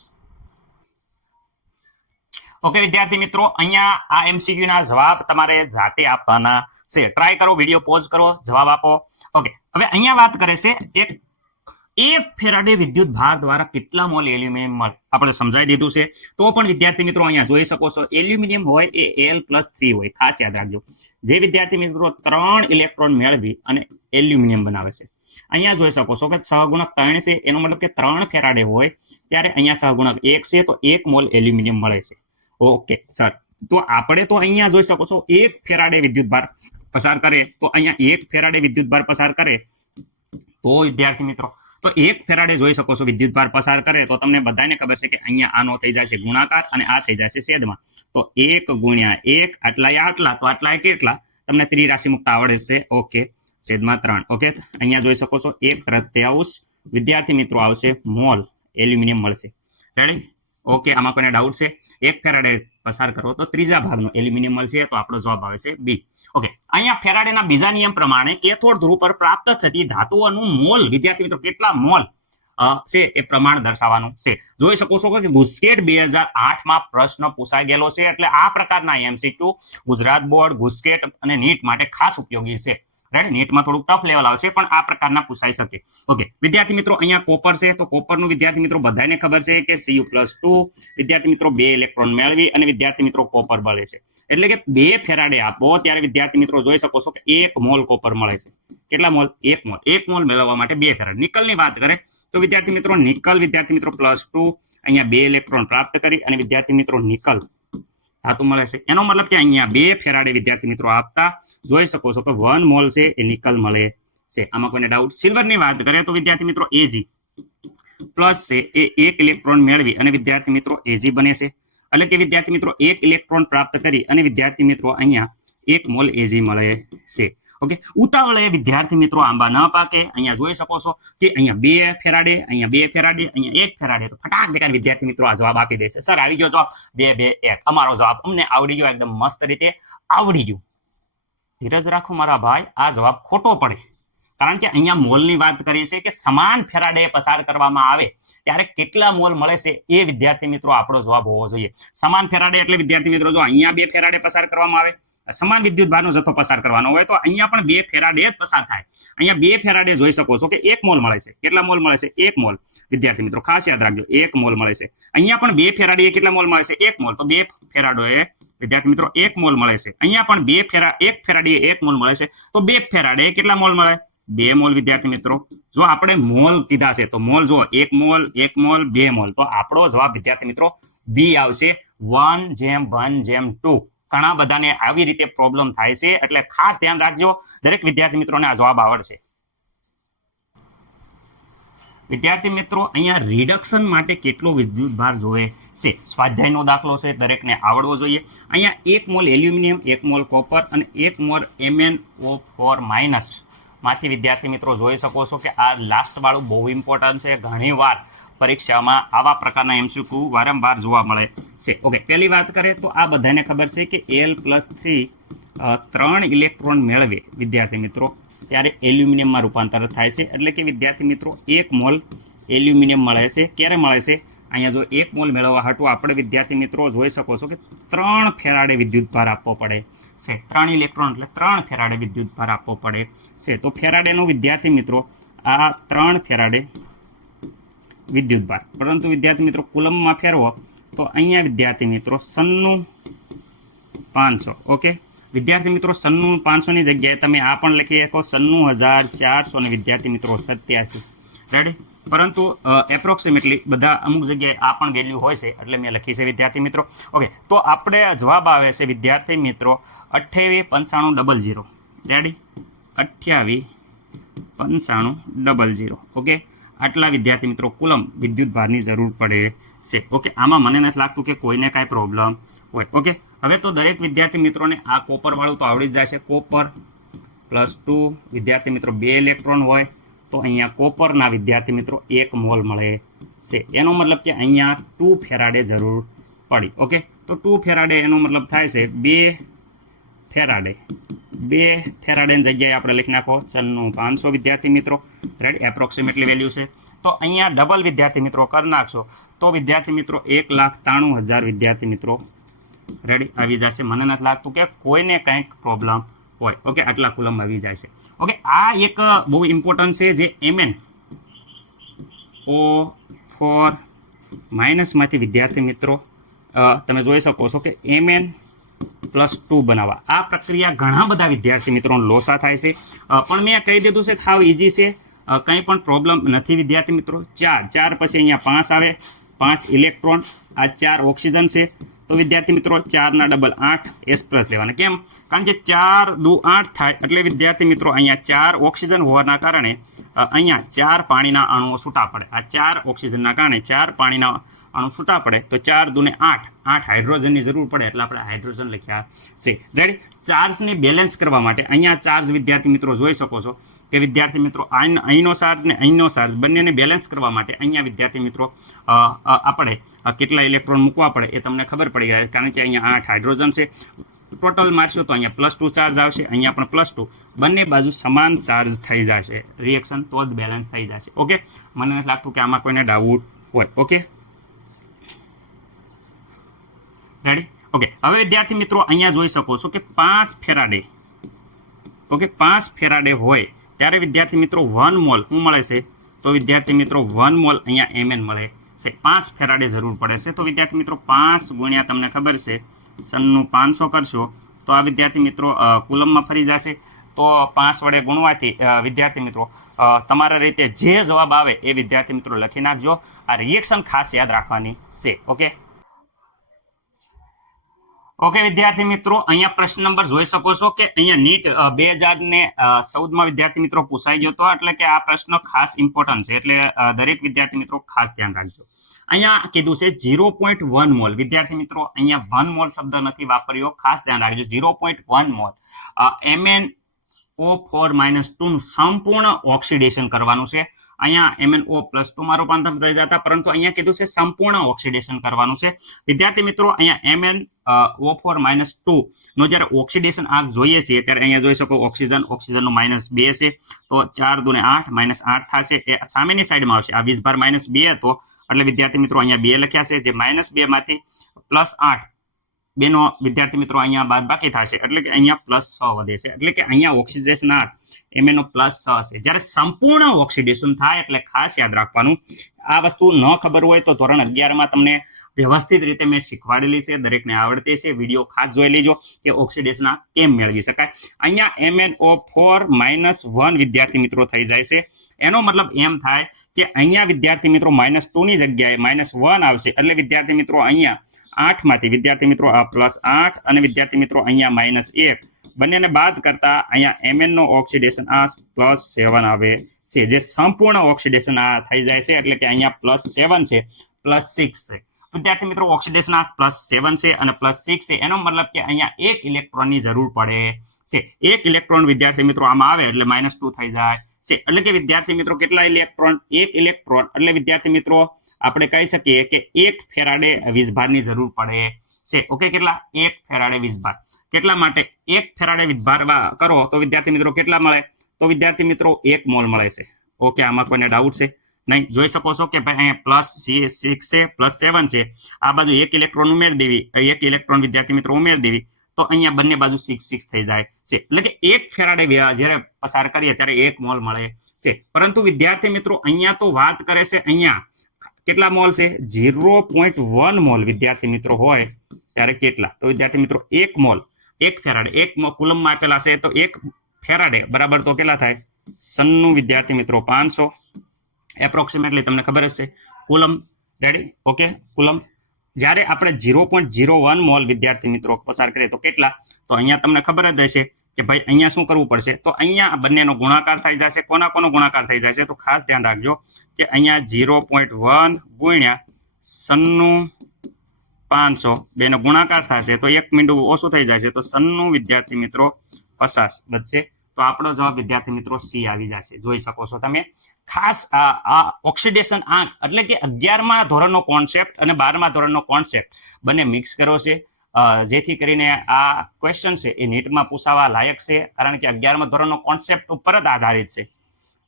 ઓકે વિદ્યાર્થી મિત્રો, અહીંયા આ એમસીક્યુ ના જવાબ તમારે જાતે આપવાના છે. ટ્રાય કરો, વિડીયો પોઝ કરો, જવાબ આપો. ઓકે, હવે અહીંયા વાત કરે છે એક ફેરાડે વિદ્યુત ભાર દ્વારા કેટલા મોલ એલ્યુમિનિયમ મળે. આપણે સમજાવી દીધું છે. તો પણ વિદ્યાર્થી મિત્રો અહીંયા જોઈ શકો છો એલ્યુમિનિયમ હોય એ Al+3 હોય. ખાસ યાદ રાખજો. જે વિદ્યાર્થી મિત્રો 3 ઇલેક્ટ્રોન મેળવી અને એલ્યુમિનિયમ બનાવે છે, અહીંયા જોઈ શકો છો કે સહગુણક 3 છે, એનો મતલબ કે 3 ફેરાડે હોય ત્યારે અહીંયા સહગુણક 1 છે, તો 1 મોલ એલ્યુમિનિયમ મળે છે. ઓકે સર, તો આપણે તો અહીંયા જોઈ શકો છો 1 ફેરાડે વિદ્યુત ભાર પસાર કરે, તો અહીંયા 1 ફેરાડે વિદ્યુત ભાર પસાર કરે તો વિદ્યાર્થી મિત્રો, તો 1 ફેરાડે જોઈ શકો છો વિદ્યુત ભાર પસાર કરે તો તમને બધાને ખબર છે કે અહીંયા આનો થઈ જાય છે ગુણાકાર અને આ થઈ જાય છે છેદમાં. તો 1 ગુણ્યા 1 આટલા, તો આટલા કેટલા તમને ત્રિરાશિ મુક્ત આવડે છે. ઓકે, છેદમાં 3. ઓકે, અહીંયા જોઈ શકો છો 1/3 વિદ્યાર્થી મિત્રો આવશે મોલ એલ્યુમિનિયમ મળશે. રેડી? ઓકે, આમાં કોઈને ડાઉટ છે? 1 ફેરાડે પસાર કરો તો ત્રીજા ભાગનું એલ્યુમિનિયમ મળશે, તો આપણો જવાબ આવે છે બી. ઓકે, અહીંયા ફેરાડેના બીજા નિયમ પ્રમાણે કેથોડ ધ્રુવ પર પ્રાપ્ત થતી ધાતુઓનું મોલ વિદ્યાર્થી મિત્રો કેટલા મોલ છે એ પ્રમાણ દર્શાવવાનું છે. જોઈ શકો છો કે ગુસ્કેટ 2008માં પ્રશ્ન પૂછાઈ ગયેલો છે, એટલે આ પ્રકારના એમસીક્યુ ગુજરાત બોર્ડ, ગુસ્કેટ અને નીટ માટે ખાસ ઉપયોગી છે. રાઈટ? નીટમાં થોડુંક ટફ લેવલ આવશે પણ આ પ્રકારના પૂછાઈ શકે. ઓકે વિદ્યાર્થી મિત્રો, અહીંયા કોપર છે, તો કોપરનું વિદ્યાર્થી મિત્રો બધાને ખબર છે કે Cu+2 વિદ્યાર્થી મિત્રો 2 ઇલેક્ટ્રોન મેળવી અને વિદ્યાર્થી મિત્રો કોપર મળે છે. એટલે કે 2 ફેરાડે આપો ત્યારે વિદ્યાર્થી મિત્રો જોઈ શકો છો કે 1 મોલ કોપર મળે છે. કેટલા મોલ? 1 મોલ. 1 મોલ મેળવવા માટે 2 ફેરાડ. નિકલની વાત કરે તો વિદ્યાર્થી મિત્રો નિકલ વિદ્યાર્થી મિત્રો +2 અહીંયા 2 ઇલેક્ટ્રોન પ્રાપ્ત કરી અને વિદ્યાર્થી મિત્રો નિકલ ધાતુ મળે છે. એનો મતલબ કે અહીંયા 2 ફેરાડે વિદ્યાર્થી મિત્રો આપતા જોઈ શકો છો કે 1 મોલ છે એ નિકલ મળે છે. આમાં કોઈને ડાઉટ? સિલ્વરની વાત કરીએ તો વિદ્યાર્થી મિત્રો Ag પ્લસ છે એ 1 ઇલેક્ટ્રોન મેળવી અને વિદ્યાર્થી મિત્રો Ag બને છે. એટલે કે વિદ્યાર્થી મિત્રો 1 ઇલેક્ટ્રોન પ્રાપ્ત કરી અને વિદ્યાર્થી મિત્રો અહીંયા 1 મોલ Ag મળે છે. ઓકે, ઉતાવળે વિદ્યાર્થી મિત્રો આંબા ન પાકે. અહીંયા જોઈ શકો છો કે અહીંયા 2 ફેરાડે, અહીંયા 2 ફેરાડે, અહીંયા 1 ફેરાડે, તો ફટાક દેખાને વિદ્યાર્થી મિત્રો આ જવાબ આપી દેશે. સર આવી ગયો જવાબ 2, 2, 1. અમારો જવાબ અમને આવડી ગયો, એકદમ મસ્ત રીતે આવડી ગયું. ધીરજ રાખો મારા ભાઈ, આ જવાબ ખોટો પડે કારણ કે અહીંયા મોલની વાત કરી છે કે સમાન ફેરાડે પસાર કરવામાં આવે ત્યારે કેટલા મોલ મળે છે એ વિદ્યાર્થી મિત્રો આપણો જવાબ હોવો જોઈએ. સમાન ફેરાડે એટલે વિદ્યાર્થી મિત્રો જો અહીંયા 2 ફેરાડે પસાર કરવામાં આવે, સમાન વિદ્યુત ભારનો જથ્થો પસાર કરવાનો હોય તો અહીંયા પણ 2 ફેરાડે જ પસાર થાય. અહીંયા 2 ફેરાડે જોઈ શકો છો કે 1 મોલ મળે છે. કેટલા મોલ મળે છે? 1 મોલ. વિદ્યાર્થી મિત્રો ખાસ યાદ રાખજો 1 મોલ મળે છે. અહીંયા પણ 2 ફેરાડે કેટલા મોલ મળે છે? 1 મોલ. તો 2 ફેરાડોએ વિદ્યાર્થી મિત્રો 1 મોલ મળે છે. અહીંયા પણ 1 ફેરાડે 1 મોલ મળે છે, તો 2 ફેરાડે કેટલા મોલ મળે? 2 મોલ. વિદ્યાર્થી મિત્રો જો આપણે મોલ કીધા છે તો મોલ જો 1 મોલ, 1 મોલ, 2 મોલ, તો આપણો જવાબ વિદ્યાર્થી મિત્રો બી આવશે 1:1:2. ઘણા બધાને આવી રીતે પ્રોબ્લેમ થાય છે એટલે ખાસ ધ્યાન રાખજો. દરેક વિદ્યાર્થી મિત્રોને આ જવાબ આવડશે. વિદ્યાર્થી મિત્રો અહીંયા રિડક્શન માટે કેટલો વિદ્યુત ભાર જોવે છે? સ્વાધ્યાયનો દાખલો છે, દરેકને આવડવો જોઈએ. અહીંયા 1 મોલ એલ્યુમિનિયમ, 1 મોલ કોપર અને 1 મોલ MnO4- માંથી વિદ્યાર્થી મિત્રો જોઈ શકો છો કે આ લાસ્ટ વાળું બહુ ઇમ્પોર્ટન્ટ છે. ઘણીવાર પરીક્ષામાં આવા પ્રકારના એમસીક્યુ વારંવાર જોવા મળે છે. ઓકે, પહેલી વાત કરીએ તો આ બધાને ખબર છે કે Al+3 3 ઇલેક્ટ્રોન મેળવે વિદ્યાર્થી મિત્રો ત્યારે એલ્યુમિનિયમમાં રૂપાંતર થાય છે. એટલે કે વિદ્યાર્થી મિત્રો 1 મોલ એલ્યુમિનિયમ મળે છે. ક્યારે મળે છે? અહીંયા જો 1 મોલ મેળવવા હાટું આપણે વિદ્યાર્થી મિત્રો જોઈ શકો છો કે 3 ફેરાડે વિદ્યુત ભાર આપવો પડે છે. 3 ઇલેક્ટ્રોન એટલે 3 ફેરાડે વિદ્યુત ભાર આપવો પડે છે. તો ફેરાડેનો વિદ્યાર્થી મિત્રો આ 3 ફેરાડે વિદ્યુત ભાર, પરંતુ વિદ્યાર્થી મિત્રો કુલમમાં ફેરવો તો અહીંયા વિદ્યાર્થી મિત્રો 96500. ઓકે વિદ્યાર્થી મિત્રો 96500 ની જગ્યાએ તમે આ પણ લખી શકો 96400 અને વિદ્યાર્થી મિત્રો 87. રેડી? પરંતુ એપ્રોક્સિમેટલી બધા અમુક જગ્યાએ આ પણ વેલ્યુ હોય છે એટલે મેં લખી છે વિદ્યાર્થી મિત્રો. ઓકે, તો આપણે જવાબ આવે છે વિદ્યાર્થી મિત્રો 289500. રેડી? 289500. ઓકે, આટલા વિદ્યાર્થી મિત્રો કુલમ વિદ્યુત ભારની જરૂર પડે છે. ઓકે, આમાં મને નથી લાગતું કે કોઈને કાંઈ પ્રોબ્લેમ હોય. ઓકે, હવે તો દરેક વિદ્યાર્થી મિત્રોને આ કોપરવાળું તો આવડી જ જાય છે. કોપર +2 વિદ્યાર્થી મિત્રો 2 ઇલેક્ટ્રોન હોય તો અહીંયા કોપરના વિદ્યાર્થી મિત્રો 1 મોલ મળે છે. એનો મતલબ કે અહીંયા 2 ફેરાડે જરૂર પડી. ઓકે, તો 2 ફેરાડે એનો મતલબ થાય છે 2 ફેરાડે. 2 ફેરાડેની જગ્યાએ આપણે લખી નાખો 9500 વિદ્યાર્થી મિત્રો. રેડી? એપ્રોક્સિમેટલી વેલ્યુ છે. તો અહીંયા ડબલ વિદ્યાર્થી મિત્રો કરી નાખશો તો વિદ્યાર્થી મિત્રો 1,93,000 વિદ્યાર્થી મિત્રો રેડી આવી જશે. મને નથી લાગતું કે કોઈને કંઈક પ્રોબ્લેમ હોય. ઓકે, આટલા કુલમ આવી જાય છે. ઓકે, આ એક બહુ ઇમ્પોર્ટન્ટ છે જે MnO4 માઇનસમાંથી વિદ્યાર્થી મિત્રો તમે જોઈ શકો છો કે Mn+2 બનાવવા. આ પ્રક્રિયા ઘણા બધા વિદ્યાર્થી મિત્રોનો લોસા થાય છે, પણ મેં કહી દીધું છે હાવ ઇઝી છે, કંઈ પણ પ્રોબ્લેમ નથી વિદ્યાર્થી મિત્રો. 4 પછી અહીંયા 5 આવે, 5 ઇલેક્ટ્રોન, આ 4 ઓક્સિજન છે. તો વિદ્યાર્થી મિત્રો 4 ના ડબલ 8 S+ લેવાના. કેમ? કારણ કે 4 દુ 8 થાય એટલે વિદ્યાર્થી મિત્રો અહીંયા 4 ઓક્સિજન હોવાના કારણે અહીંયા 4 પાણીના અણુઓ છૂટા પડે. આ 4 ઓક્સિજનના કારણે 4 પાણીના અણુ છૂટા પડે તો 4 દુને 8 હાઇડ્રોજનની જરૂર પડે એટલે આપણે હાઇડ્રોજન લખ્યા છે. રેડી? ચાર્જને બેલેન્સ કરવા માટે અહીંયા ચાર્જ વિદ્યાર્થી મિત્રો જોઈ શકો છો કે વિદ્યાર્થી મિત્રો અહીંનો ચાર્જ ને અહીંનો ચાર્જ બંનેને બેલેન્સ કરવા માટે અહીંયા વિદ્યાર્થી મિત્રો આપણે કેટલા ઇલેક્ટ્રોન મૂકવા પડે એ તમને ખબર પડી જાય. કારણ કે અહીંયા 8 હાઇડ્રોજન છે. ટોટલ મારશો તો અહીંયા +2 ચાર્જ આવશે, અહીંયા પણ +2. બંને બાજુ સમાન ચાર્જ થઈ જશે રિએક્શન, તો જ બેલેન્સ થઈ જશે. ઓકે, મને નથી લાગતું કે આમાં કોઈને ડાઉટ હોય. Okay, ready? ઓકે, હવે વિદ્યાર્થી મિત્રો અહીંયા જોઈ શકો છો કે 5 ફેરાડે. ઓકે, 5 ફેરાડે હોય ત્યારે વિદ્યાર્થી મિત્રો 1 મોલ શું મળે છે? તો વિદ્યાર્થી મિત્રો 1 મોલ અહીંયા Mn મળે છે. 5 ફેરાડે જરૂર પડે છે. તો વિદ્યાર્થી મિત્રો 5 ગુણ્યા તમને ખબર છે 9500 કરશો તો આ વિદ્યાર્થી મિત્રો કુલમમાં ફરી જશે. તો 5 વડે ગુણવાથી વિદ્યાર્થી મિત્રો તમારા રીતે જે જવાબ આવે એ વિદ્યાર્થી મિત્રો લખી નાખજો. આ રિએક્શન ખાસ યાદ રાખવાની છે. ઓકે, ઓકે વિદ્યાર્થી મિત્રો, અહીંયા પ્રશ્ન નંબર જોઈ શકો છો કે અહીંયા નીટ 2014માં વિદ્યાર્થી મિત્રો પૂછાઈ ગયો હતો, એટલે કે આ પ્રશ્ન ખાસ ઇમ્પોર્ટન્ટ છે, એટલે દરેક વિદ્યાર્થી મિત્રો ખાસ ધ્યાન રાખજો. અહીંયા કીધું છે 0.1 મોલ. વિદ્યાર્થી મિત્રો અહીંયા 1 મોલ શબ્દ નથી વાપર્યો, ખાસ ધ્યાન રાખજો. 0.1 મોલ MnO4 - 2 નું સંપૂર્ણ ઓક્સિડેશન કરવાનું છે. અહીંયા MnO+2 માં રૂપાંતર થઈ જતા, પરંતુ અહીંયા કીધું છે સંપૂર્ણ ઓક્સિડેશન કરવાનું છે. વિદ્યાર્થી મિત્રો અહીંયા MnO4 - 2 નો જ્યારે ઓક્સિડેશન આંક જોઈએ છે ત્યારે અહીંયા જોઈ શકો ઓક્સિજનનો -2 છે, તો 4 દુને 8 -8 થશે. એ સામેની સાઈડમાં આવશે. આ વીજભાર -2 હતો એટલે વિદ્યાર્થી મિત્રો અહીંયા 2 લખ્યા છે, જે -2 માંથી +8 બેનો વિદ્યાર્થી મિત્રો અહીંયા બાદબાકી થશે, એટલે કે અહીંયા +6 વધે છે. એટલે કે અહીંયા ઓક્સિડેશન આંક MnO +6 છે. જ્યારે સંપૂર્ણ ઓક્સિડેશન થાય એટલે ખાસ યાદ રાખવાનું. આ વસ્તુ ન ખબર હોય તો ધોરણ 11માં તમને વ્યવસ્થિત રીતે મેં શીખવાડેલી છે, દરેકને આવડતી છે. વિડીયો ખાસ જોઈ લેજો કે ઓક્સિડેશન કેમ મેળવી શકાય. અહીંયા MnO4 - 1 વિદ્યાર્થી મિત્રો થઈ જાય છે. એનો મતલબ એમ થાય કે અહીંયા વિદ્યાર્થી મિત્રો -2 ની જગ્યાએ -1 આવશે, એટલે વિદ્યાર્થી મિત્રો અહીંયા 8 માંથી વિદ્યાર્થી મિત્રો +8 અને વિદ્યાર્થી મિત્રો અહીંયા -1 બંનેને બાદ કરતા અહીંયા Mn નો ઓક્સિડેશન આ +7 આવે છે, જે સંપૂર્ણ ઓક્સિડેશન આ થઈ જાય છે. એટલે કે અહીંયા +7 છે, +6 છે. વિદ્યાર્થી મિત્રો ઓક્સિડેશન આ +7 છે અને +6 છે. એનો મતલબ કે અહીંયા 1 ઇલેક્ટ્રોનની જરૂર પડે છે. 1 ઇલેક્ટ્રોન વિદ્યાર્થી મિત્રો આમાં આવે એટલે -2 થઈ જાય છે. એટલે કે વિદ્યાર્થી મિત્રો કેટલા ઇલેક્ટ્રોન? 1 ઇલેક્ટ્રોન. એટલે વિદ્યાર્થી મિત્રો આપણે કહી શકીએ કે 1 ફેરાડે વીજભારની જરૂર પડે છે. ઓકે, કેટલા? 1 ફેરાડે વીજભાર. કેટલા માટે? 1 ફેરાડે વીજભાર કરો તો વિદ્યાર્થી મિત્રો કેટલા મળે? તો વિદ્યાર્થી મિત્રો 1 મોલ મળે છે. ઓકે, આમાં કોઈને ડાઉટ છે? નહીં. જોઈ શકો છો કે ભાઈ અહીંયા +6 છે, +7 છે. આ બાજુ 1 ઇલેક્ટ્રોન ઉમેરી દેવી, 1 ઇલેક્ટ્રોન વિદ્યાર્થી મિત્રો ઉમેરી દેવી, તો અહીંયા બંને બાજુ 6 થઈ જાય છે. એટલે કે 1 ફેરાડે જ્યારે પસાર કરીએ ત્યારે 1 મોલ મળે છે. પરંતુ વિદ્યાર્થી મિત્રો અહીંયા તો વાત કરે છે અહીંયા કેટલા મોલ છે? 0.1 મોલ વિદ્યાર્થી મિત્રો હોય ત્યારે કેટલા? તો વિદ્યાર્થી મિત્રો 1 મોલ 1 ફેરાડે 1 કુલમમાં આપેલા છે, તો 1 ફેરાડે બરાબર તો કેટલા થાય? 96 વિદ્યાર્થી મિત્રો 500. એપ્રોક્સિમેટલી તમને ખબર જ છે કુલમ. રેડી? Okay, coulomb. જ્યારે આપણે 0.01 મોલ વિદ્યાર્થી મિત્રો પસાર કરીએ તો કેટલા? તો અહીંયા તમને ખબર જ હશે કે ભાઈ અહીંયા શું કરવું પડશે? તો અહીંયા બંનેનો ગુણાકાર થઈ જશે. કોનો ગુણાકાર થઈ જશે? તો ખાસ ધ્યાન રાખજો કે અહીંયા 0.1 ગુણ્યા 96,500 બેનો ગુણાકાર થશે તો એક મીંડું ઓછું થઈ જશે તો 96 વિદ્યાર્થી મિત્રો 50 બચશે. તો આપણો જવાબ વિદ્યાર્થી મિત્રો સી આવી જશે. જોઈ શકો છો તમે. ખાસ આ ઓક્સિડેશન આંક એટલે કે 11મા ધોરણનો કોન્સેપ્ટ અને 12મા ધોરણનો કોન્સેપ્ટ બંને મિક્સ કર્યો છે, જેથી કરીને આ ક્વેશ્ચન છે એ નીટમાં પૂછાવા લાયક છે, કારણ કે 11મા ધોરણનો કોન્સેપ્ટ ઉપર જ આધારિત છે.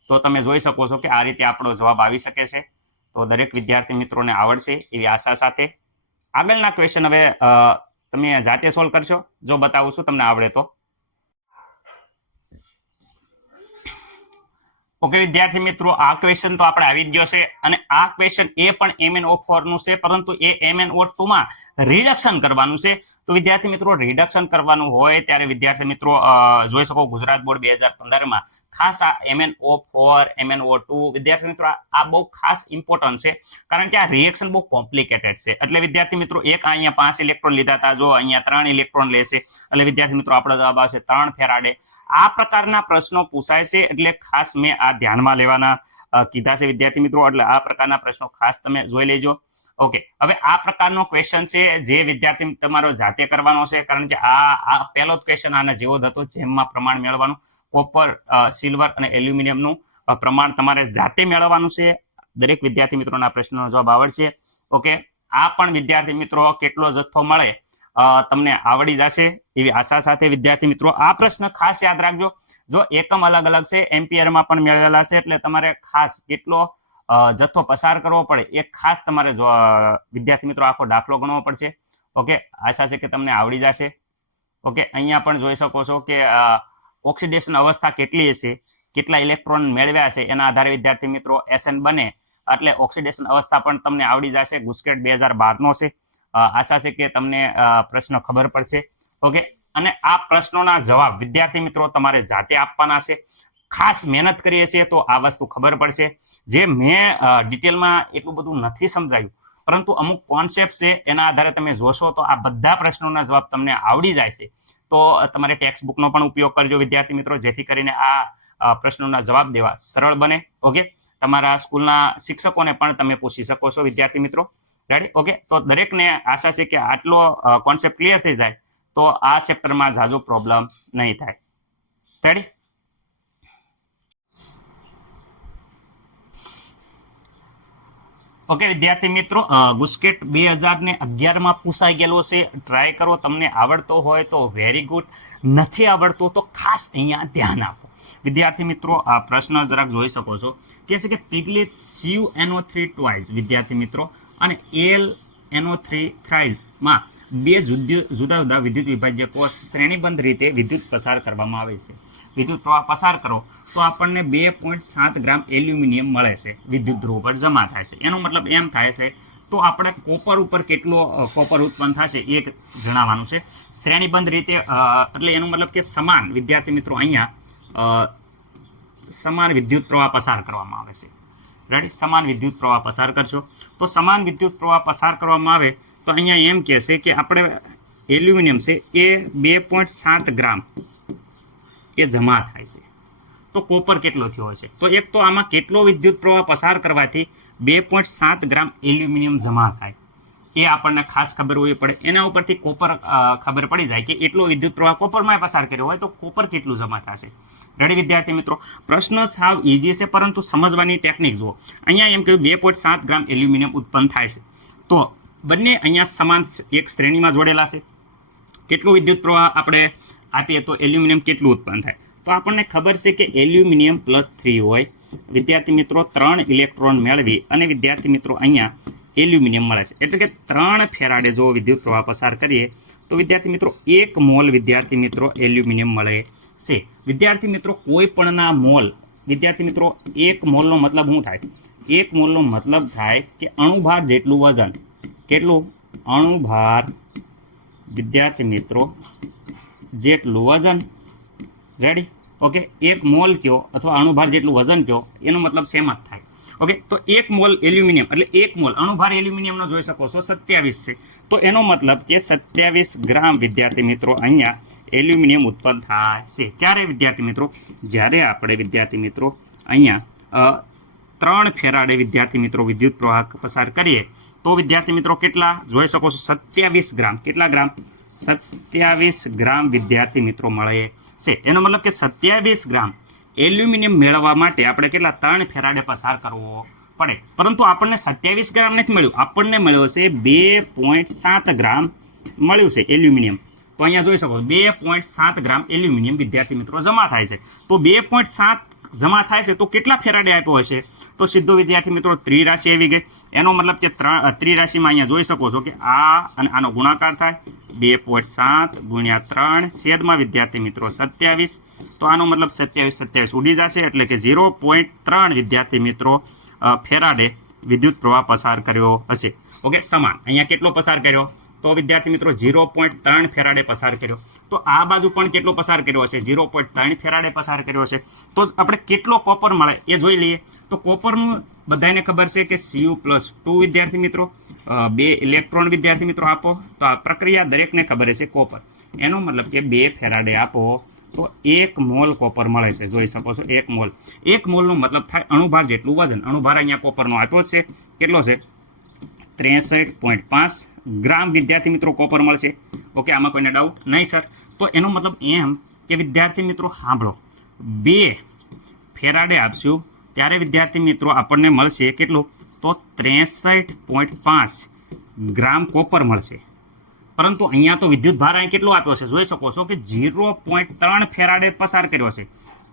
તો તમે જોઈ શકો છો કે આ રીતે આપણો જવાબ આવી શકે છે. તો દરેક વિદ્યાર્થી મિત્રોને આવડશે એવી આશા સાથે આગળના ક્વેશ્ચન હવે તમે જાતે સોલ્વ કરશો. જો બતાવું છું તમને આવડે તો. ઓકે વિદ્યાર્થી મિત્રો, આ ક્વેશ્ચન તો આપણે આવી જ ગયો છે અને આ ક્વેશ્ચન એ પણ MnO4 નું છે, પરંતુ એ MnO2 માં રિડક્શન કરવાનું છે. તો વિદ્યાર્થી મિત્રો રિડક્શન કરવાનું હોય ત્યારે વિદ્યાર્થી મિત્રો જોઈ શકો ગુજરાત બોર્ડ 2015 ખાસ આ MnO4 MnO2 વિદ્યાર્થી મિત્રો આ બહુ ખાસ ઇમ્પોર્ટન્ટ છે, કારણ કે આ રિએક્શન બહુ કોમ્પ્લિકેટેડ છે. એટલે વિદ્યાર્થી મિત્રો એક અહીંયા 5 ઇલેક્ટ્રોન લીધા હતા, જો અહીંયા 3 ઇલેક્ટ્રોન લેશે એટલે વિદ્યાર્થી મિત્રો આપણો જવાબ આવશે 3 ફેરાડે. આ પ્રકારના પ્રશ્નો પૂછાય છે એટલે ખાસ મેં આ ધ્યાનમાં લેવાના કીધા છે વિદ્યાર્થી મિત્રો. એટલે આ પ્રકારના પ્રશ્નો ખાસ તમે જોઈ લેજો. ઓકે, હવે આ પ્રકારનો ક્વેશ્ચન છે જે વિદ્યાર્થી તમારો જાતે કરવાનો છે, કારણ કે આ પહેલો જ ક્વેશ્ચન આના જેવો જ હતો, જેમમાં પ્રમાણ મેળવવાનું કોપર, સિલ્વર અને એલ્યુમિનિયમનું પ્રમાણ તમારે જાતે મેળવવાનું છે. દરેક વિદ્યાર્થી મિત્રોના પ્રશ્નનો જવાબ આવડશે. ઓકે, આ પણ વિદ્યાર્થી મિત્રો કેટલો જથ્થો મળે તમને આવડી જશે એવી આશા સાથે વિદ્યાર્થી મિત્રો આ પ્રશ્ન ખાસ યાદ રાખજો. જો એકમ અલગ અલગ છે, એમ્પિયરમાં પણ મેળવેલા છે, એટલે તમારે ખાસ કેટલો જથ્થો પસાર કરવો પડે એ ખાસ તમારે વિદ્યાર્થી મિત્રો આખો દાખલો ગણવો પડશે. ઓકે, આશા છે કે તમને આવડી જશે. ઓકે, અહીંયા પણ જોઈ શકો છો કે ઓક્સિડેશન અવસ્થા કેટલી હશે, કેટલા ઇલેક્ટ્રોન મેળવ્યા છે એના આધારે વિદ્યાર્થી મિત્રો SN બને એટલે ઓક્સિડેશન અવસ્થા પણ તમને આવડી જશે. ગુસ્કેટ 2012 છે. આશા છે કે તમને પ્રશ્ન ખબર પડશે. ઓકે, અને આ પ્રશ્નોના જવાબ વિદ્યાર્થી મિત્રો તમારે જાતે આપવાના છે. ખાસ મહેનત કરીએ છીએ તો આ વસ્તુ ખબર પડશે. જે મેં ડિટેલમાં એટલું બધું નથી સમજાયું, પરંતુ અમુક કોન્સેપ્ટ છે એના આધારે તમે જોશો તો આ બધા પ્રશ્નોના જવાબ તમને આવડી જાય છે. તો તમારે ટેક્સ્ટ બુકનો પણ ઉપયોગ કરજો વિદ્યાર્થી મિત્રો, જેથી કરીને આ પ્રશ્નોના જવાબ દેવા સરળ બને. ઓકે, તમારા સ્કૂલના શિક્ષકોને પણ તમે પૂછી શકો છો વિદ્યાર્થી મિત્રો. રેડી? ઓકે, તો દરેકને આશા છે કે આટલો કોન્સેપ્ટ ક્લિયર થઈ જાય તો આ ચેપ્ટરમાં ઝાઝો પ્રોબ્લેમ નહીં થાય. રેડી? ઓકે વિદ્યાર્થી મિત્રો, ગુસ્કેટ 2011 પૂછાઈ ગયેલો છે. ટ્રાય કરો, તમને આવડતો હોય તો વેરી ગુડ, નથી આવડતો તો ખાસ અહીંયા ધ્યાન આપો. વિદ્યાર્થી મિત્રો આ પ્રશ્ન જરાક જોઈ શકો છો કે છે કે પિગલેટ CuNO3 ટ્વાઇસ વિદ્યાર્થી મિત્રો અને AlNO3 થ્રાઇઝમાં બે જુદા જુદા વિદ્યુત વિભાજ્ય કોષ શ્રેણીબદ્ધ રીતે વિદ્યુત પસાર કરવામાં આવે છે. વિદ્યુત પ્રવાહ પસાર કરો તો આપણને 2.7 ગ્રામ એલ્યુમિનિયમ મળે છે, વિદ્યુત ધ્રુવ પર જમા થાય છે. એનો મતલબ એમ થાય છે તો આપણે કોપર ઉપર કેટલો કોપર ઉત્પન્ન થશે એ જણાવવાનું છે. શ્રેણીબદ્ધ રીતે એટલે એનો મતલબ કે સમાન વિદ્યાર્થી મિત્રો અહીંયા સમાન વિદ્યુત પ્રવાહ પસાર કરવામાં આવે છે. રેડી? સમાન વિદ્યુત પ્રવાહ પસાર કરશો તો સમાન વિદ્યુત પ્રવાહ પસાર કરવામાં આવે તો અહીંયા એમ કહે છે કે આપણે એલ્યુમિનિયમ છે એ 2.7 ગ્રામ એ જમા થાય છે. તો કોપર કેટલો થયો હશે? તો એક તો આમાં કેટલો વિદ્યુત પ્રવાહ પસાર કરવાથી 2.7 ગ્રામ એલ્યુમિનિયમ જમા થાય એ આપણને ખાસ ખબર હોવી પડે. એના ઉપરથી કોપર ખબર પડી જાય કે એટલો વિદ્યુત પ્રવાહ કોપરમાં પસાર કર્યો હોય તો કોપર કેટલું જમા થશે. રેડી વિદ્યાર્થી મિત્રો? પ્રશ્ન સાવ ઈઝી છે, પરંતુ સમજવાની ટેકનિક જુઓ. અહીંયા એમ કહ્યું 2.7 ગ્રામ એલ્યુમિનિયમ ઉત્પન્ન થાય છે. તો બંને અહીંયા સમાન એક શ્રેણીમાં જોડેલા છે. કેટલું વિદ્યુત પ્રવાહ આપણે આપીએ તો એલ્યુમિનિયમ કેટલું ઉત્પન્ન થાય? તો આપણને ખબર છે કે એલ્યુમિનિયમ +3 હોય વિદ્યાર્થી મિત્રો 3 ઇલેક્ટ્રોન મેળવી અને વિદ્યાર્થી મિત્રો અહીંયા એલ્યુમિનિયમ મળે છે. એટલે કે 3 ફેરાડે જો વિદ્યુત પ્રવાહ પસાર કરીએ તો વિદ્યાર્થી મિત્રો 1 મોલ વિદ્યાર્થી મિત્રો એલ્યુમિનિયમ મળે છે. વિદ્યાર્થી મિત્રો કોઈ પણના મોલ વિદ્યાર્થી મિત્રો 1 મોલનો મતલબ શું થાય? 1 મોલનો મતલબ થાય કે અણુભાર જેટલું વજન. કેટલું? અણુભાર વિદ્યાર્થી મિત્રો જેટલું વજન. રેડી? ઓકે, 1 મોલ કયો અથવા અણુભાર જેટલું વજન કયો એનો મતલબ સેમ જ થાય. ઓકે, તો 1 મોલ એલ્યુમિનિયમ એટલે 1 મોલ અણુભાર એલ્યુમિનિયમનો જોઈ શકો છો 27 છે. તો એનો મતલબ કે 27 ગ્રામ વિદ્યાર્થી મિત્રો અહીંયા એલ્યુમિનિયમ ઉત્પન્ન થાય છે. ક્યારે વિદ્યાર્થી મિત્રો? જ્યારે આપણે વિદ્યાર્થી મિત્રો અહીંયા 3 ફેરાડે વિદ્યાર્થી મિત્રો વિદ્યુત પ્રવાહ પસાર કરીએ તો વિદ્યાર્થી મિત્રો કેટલા જોઈ શકો છો? 27 ગ્રામ. કેટલા ગ્રામ? 27 ગ્રામ વિદ્યાર્થી મિત્રો મળે છે. એનો મતલબ કે 27 ગ્રામ એલ્યુમિનિયમ મેળવવા માટે આપણે કેટલા 3 ફેરાડે પસાર કરવો પડે. પરંતુ આપણને 27 ગ્રામ નથી મળ્યું, આપણને મળ્યો છે 2.7 ગ્રામ મળ્યું છે એલ્યુમિનિયમ. તો અહીંયા જોઈ શકો 2.7 ગ્રામ એલ્યુમિનિયમ વિદ્યાર્થી મિત્રો જમા થાય છે. તો 2.7 જમા થાય છે તો કેટલા ફેરાડે આપ્યો હશે? તો સીધો વિદ્યાર્થી મિત્રો ત્રિરાશિ આવી ગઈ. એનો મતલબ કે ત્રિરાશિમાં અહીંયા જોઈ શકો છો કે આ અને આનો ગુણાકાર થાય 2.7 ગુણ્યા 3 છેદમાં વિદ્યાર્થી મિત્રો 27. તો આનો મતલબ 27 ઉડી જશે એટલે કે 0.3 વિદ્યાર્થી મિત્રો ફેરાડે વિદ્યુત પ્રવાહ પસાર કર્યો હશે. ઓકે, સમાન અહીંયા કેટલો પસાર કર્યો? તો વિદ્યાર્થી મિત્રો 0.3 ફેરાડે પસાર કર્યો. તો આ બાજુ પણ કેટલો પસાર કર્યો હશે? 0.3 ફેરાડે પસાર કર્યો હશે. તો આપણે કેટલો કોપર મળે એ જોઈ લઈએ. તો કોપરનું બધાને ખબર છે કે Cu+2 વિદ્યાર્થી મિત્રો 2 ઇલેક્ટ્રોન વિદ્યાર્થી મિત્રો આપો. તો આ પ્રક્રિયા દરેકને ખબર છે કોપર. એનો મતલબ કે 2 ફેરાડે આપો તો 1 મોલ કોપર મળે છે. જોઈ શકો છો 1 મોલ. 1 મોલનો મતલબ થાય અણુભાર જેટલું વજન. અણુભાર અહીંયા કોપરનો આપ્યો છે. કેટલો છે? 63.5 ગ્રામ વિદ્યાર્થી મિત્રો કોપર મળશે. ઓકે, આમાં કોઈને ડાઉટ નહીં સર? તો એનો મતલબ એમ કે વિદ્યાર્થી મિત્રો સાંભળો, 2 ફેરાડે આપશું ત્યારે વિદ્યાર્થી મિત્રો આપણને મળશે કેટલું? તો 63.5 ગ્રામ કોપર મળશે. પરંતુ અહીંયા તો વિદ્યુત ભાર અહીં કેટલો આપ્યો છે? જોઈ શકો છો કે 0.3 ફેરાડે પસાર કર્યો છે.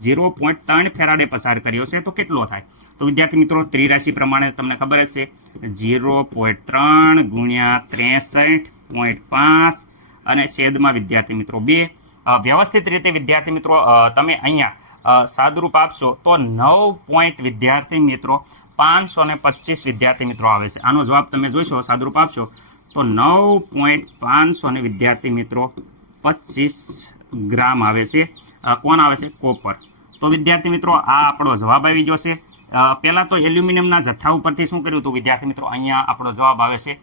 0.3 ફેરાડે પસાર કર્યો છે તો કેટલો થાય? તો વિદ્યાર્થી મિત્રો ત્રિરાશિ પ્રમાણે તમને ખબર જ છે 0.3 ગુણ્યા 63.5 અને છેદમાં વિદ્યાર્થી મિત્રો 2. વ્યવસ્થિત રીતે વિદ્યાર્થી મિત્રો તમે અહીંયા સાદુરૂપ આપશો તો 9 વિદ્યાર્થી મિત્રો 525 વિદ્યાર્થી મિત્રો આવે છે. આનો જવાબ તમે જોઈશો સાદુરૂપ આપશો તો 9.500 વિદ્યાર્થી મિત્રો 25 ગ્રામ આવે છે. કોણ આવે છે? કોપર. તો વિદ્યાર્થી મિત્રો આ આપણો જવાબ આવી ગયો છે. પહેલાં તો એલ્યુમિનિયમના જથ્થા ઉપરથી શું કર્યું હતું વિદ્યાર્થી મિત્રો? અહીંયા આપણો જવાબ આવે છે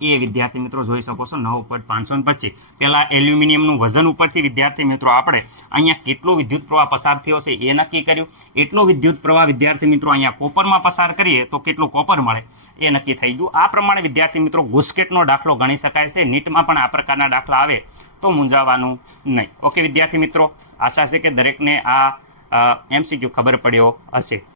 એ વિદ્યાર્થી મિત્રો જોઈ શકો છો 9.525. પહેલાં એલ્યુમિનિયમનું વજન ઉપરથી વિદ્યાર્થી મિત્રો આપણે અહીંયા કેટલો વિદ્યુત પ્રવાહ પસાર થયો છે એ નક્કી કર્યું. એટલો વિદ્યુત પ્રવાહ વિદ્યાર્થી મિત્રો અહીંયા કોપરમાં પસાર કરીએ તો કેટલો કોપર મળે એ નક્કી થઈ ગયું. આ પ્રમાણે વિદ્યાર્થી મિત્રો ગુસ્કેટનો દાખલો ગણી શકાય છે. નીટમાં પણ આ પ્રકારના દાખલા આવે તો મૂંઝાવાનું નહીં. ઓકે વિદ્યાર્થી મિત્રો, આશા છે કે દરેકને આ MCQ ખબર પડ્યો હશે.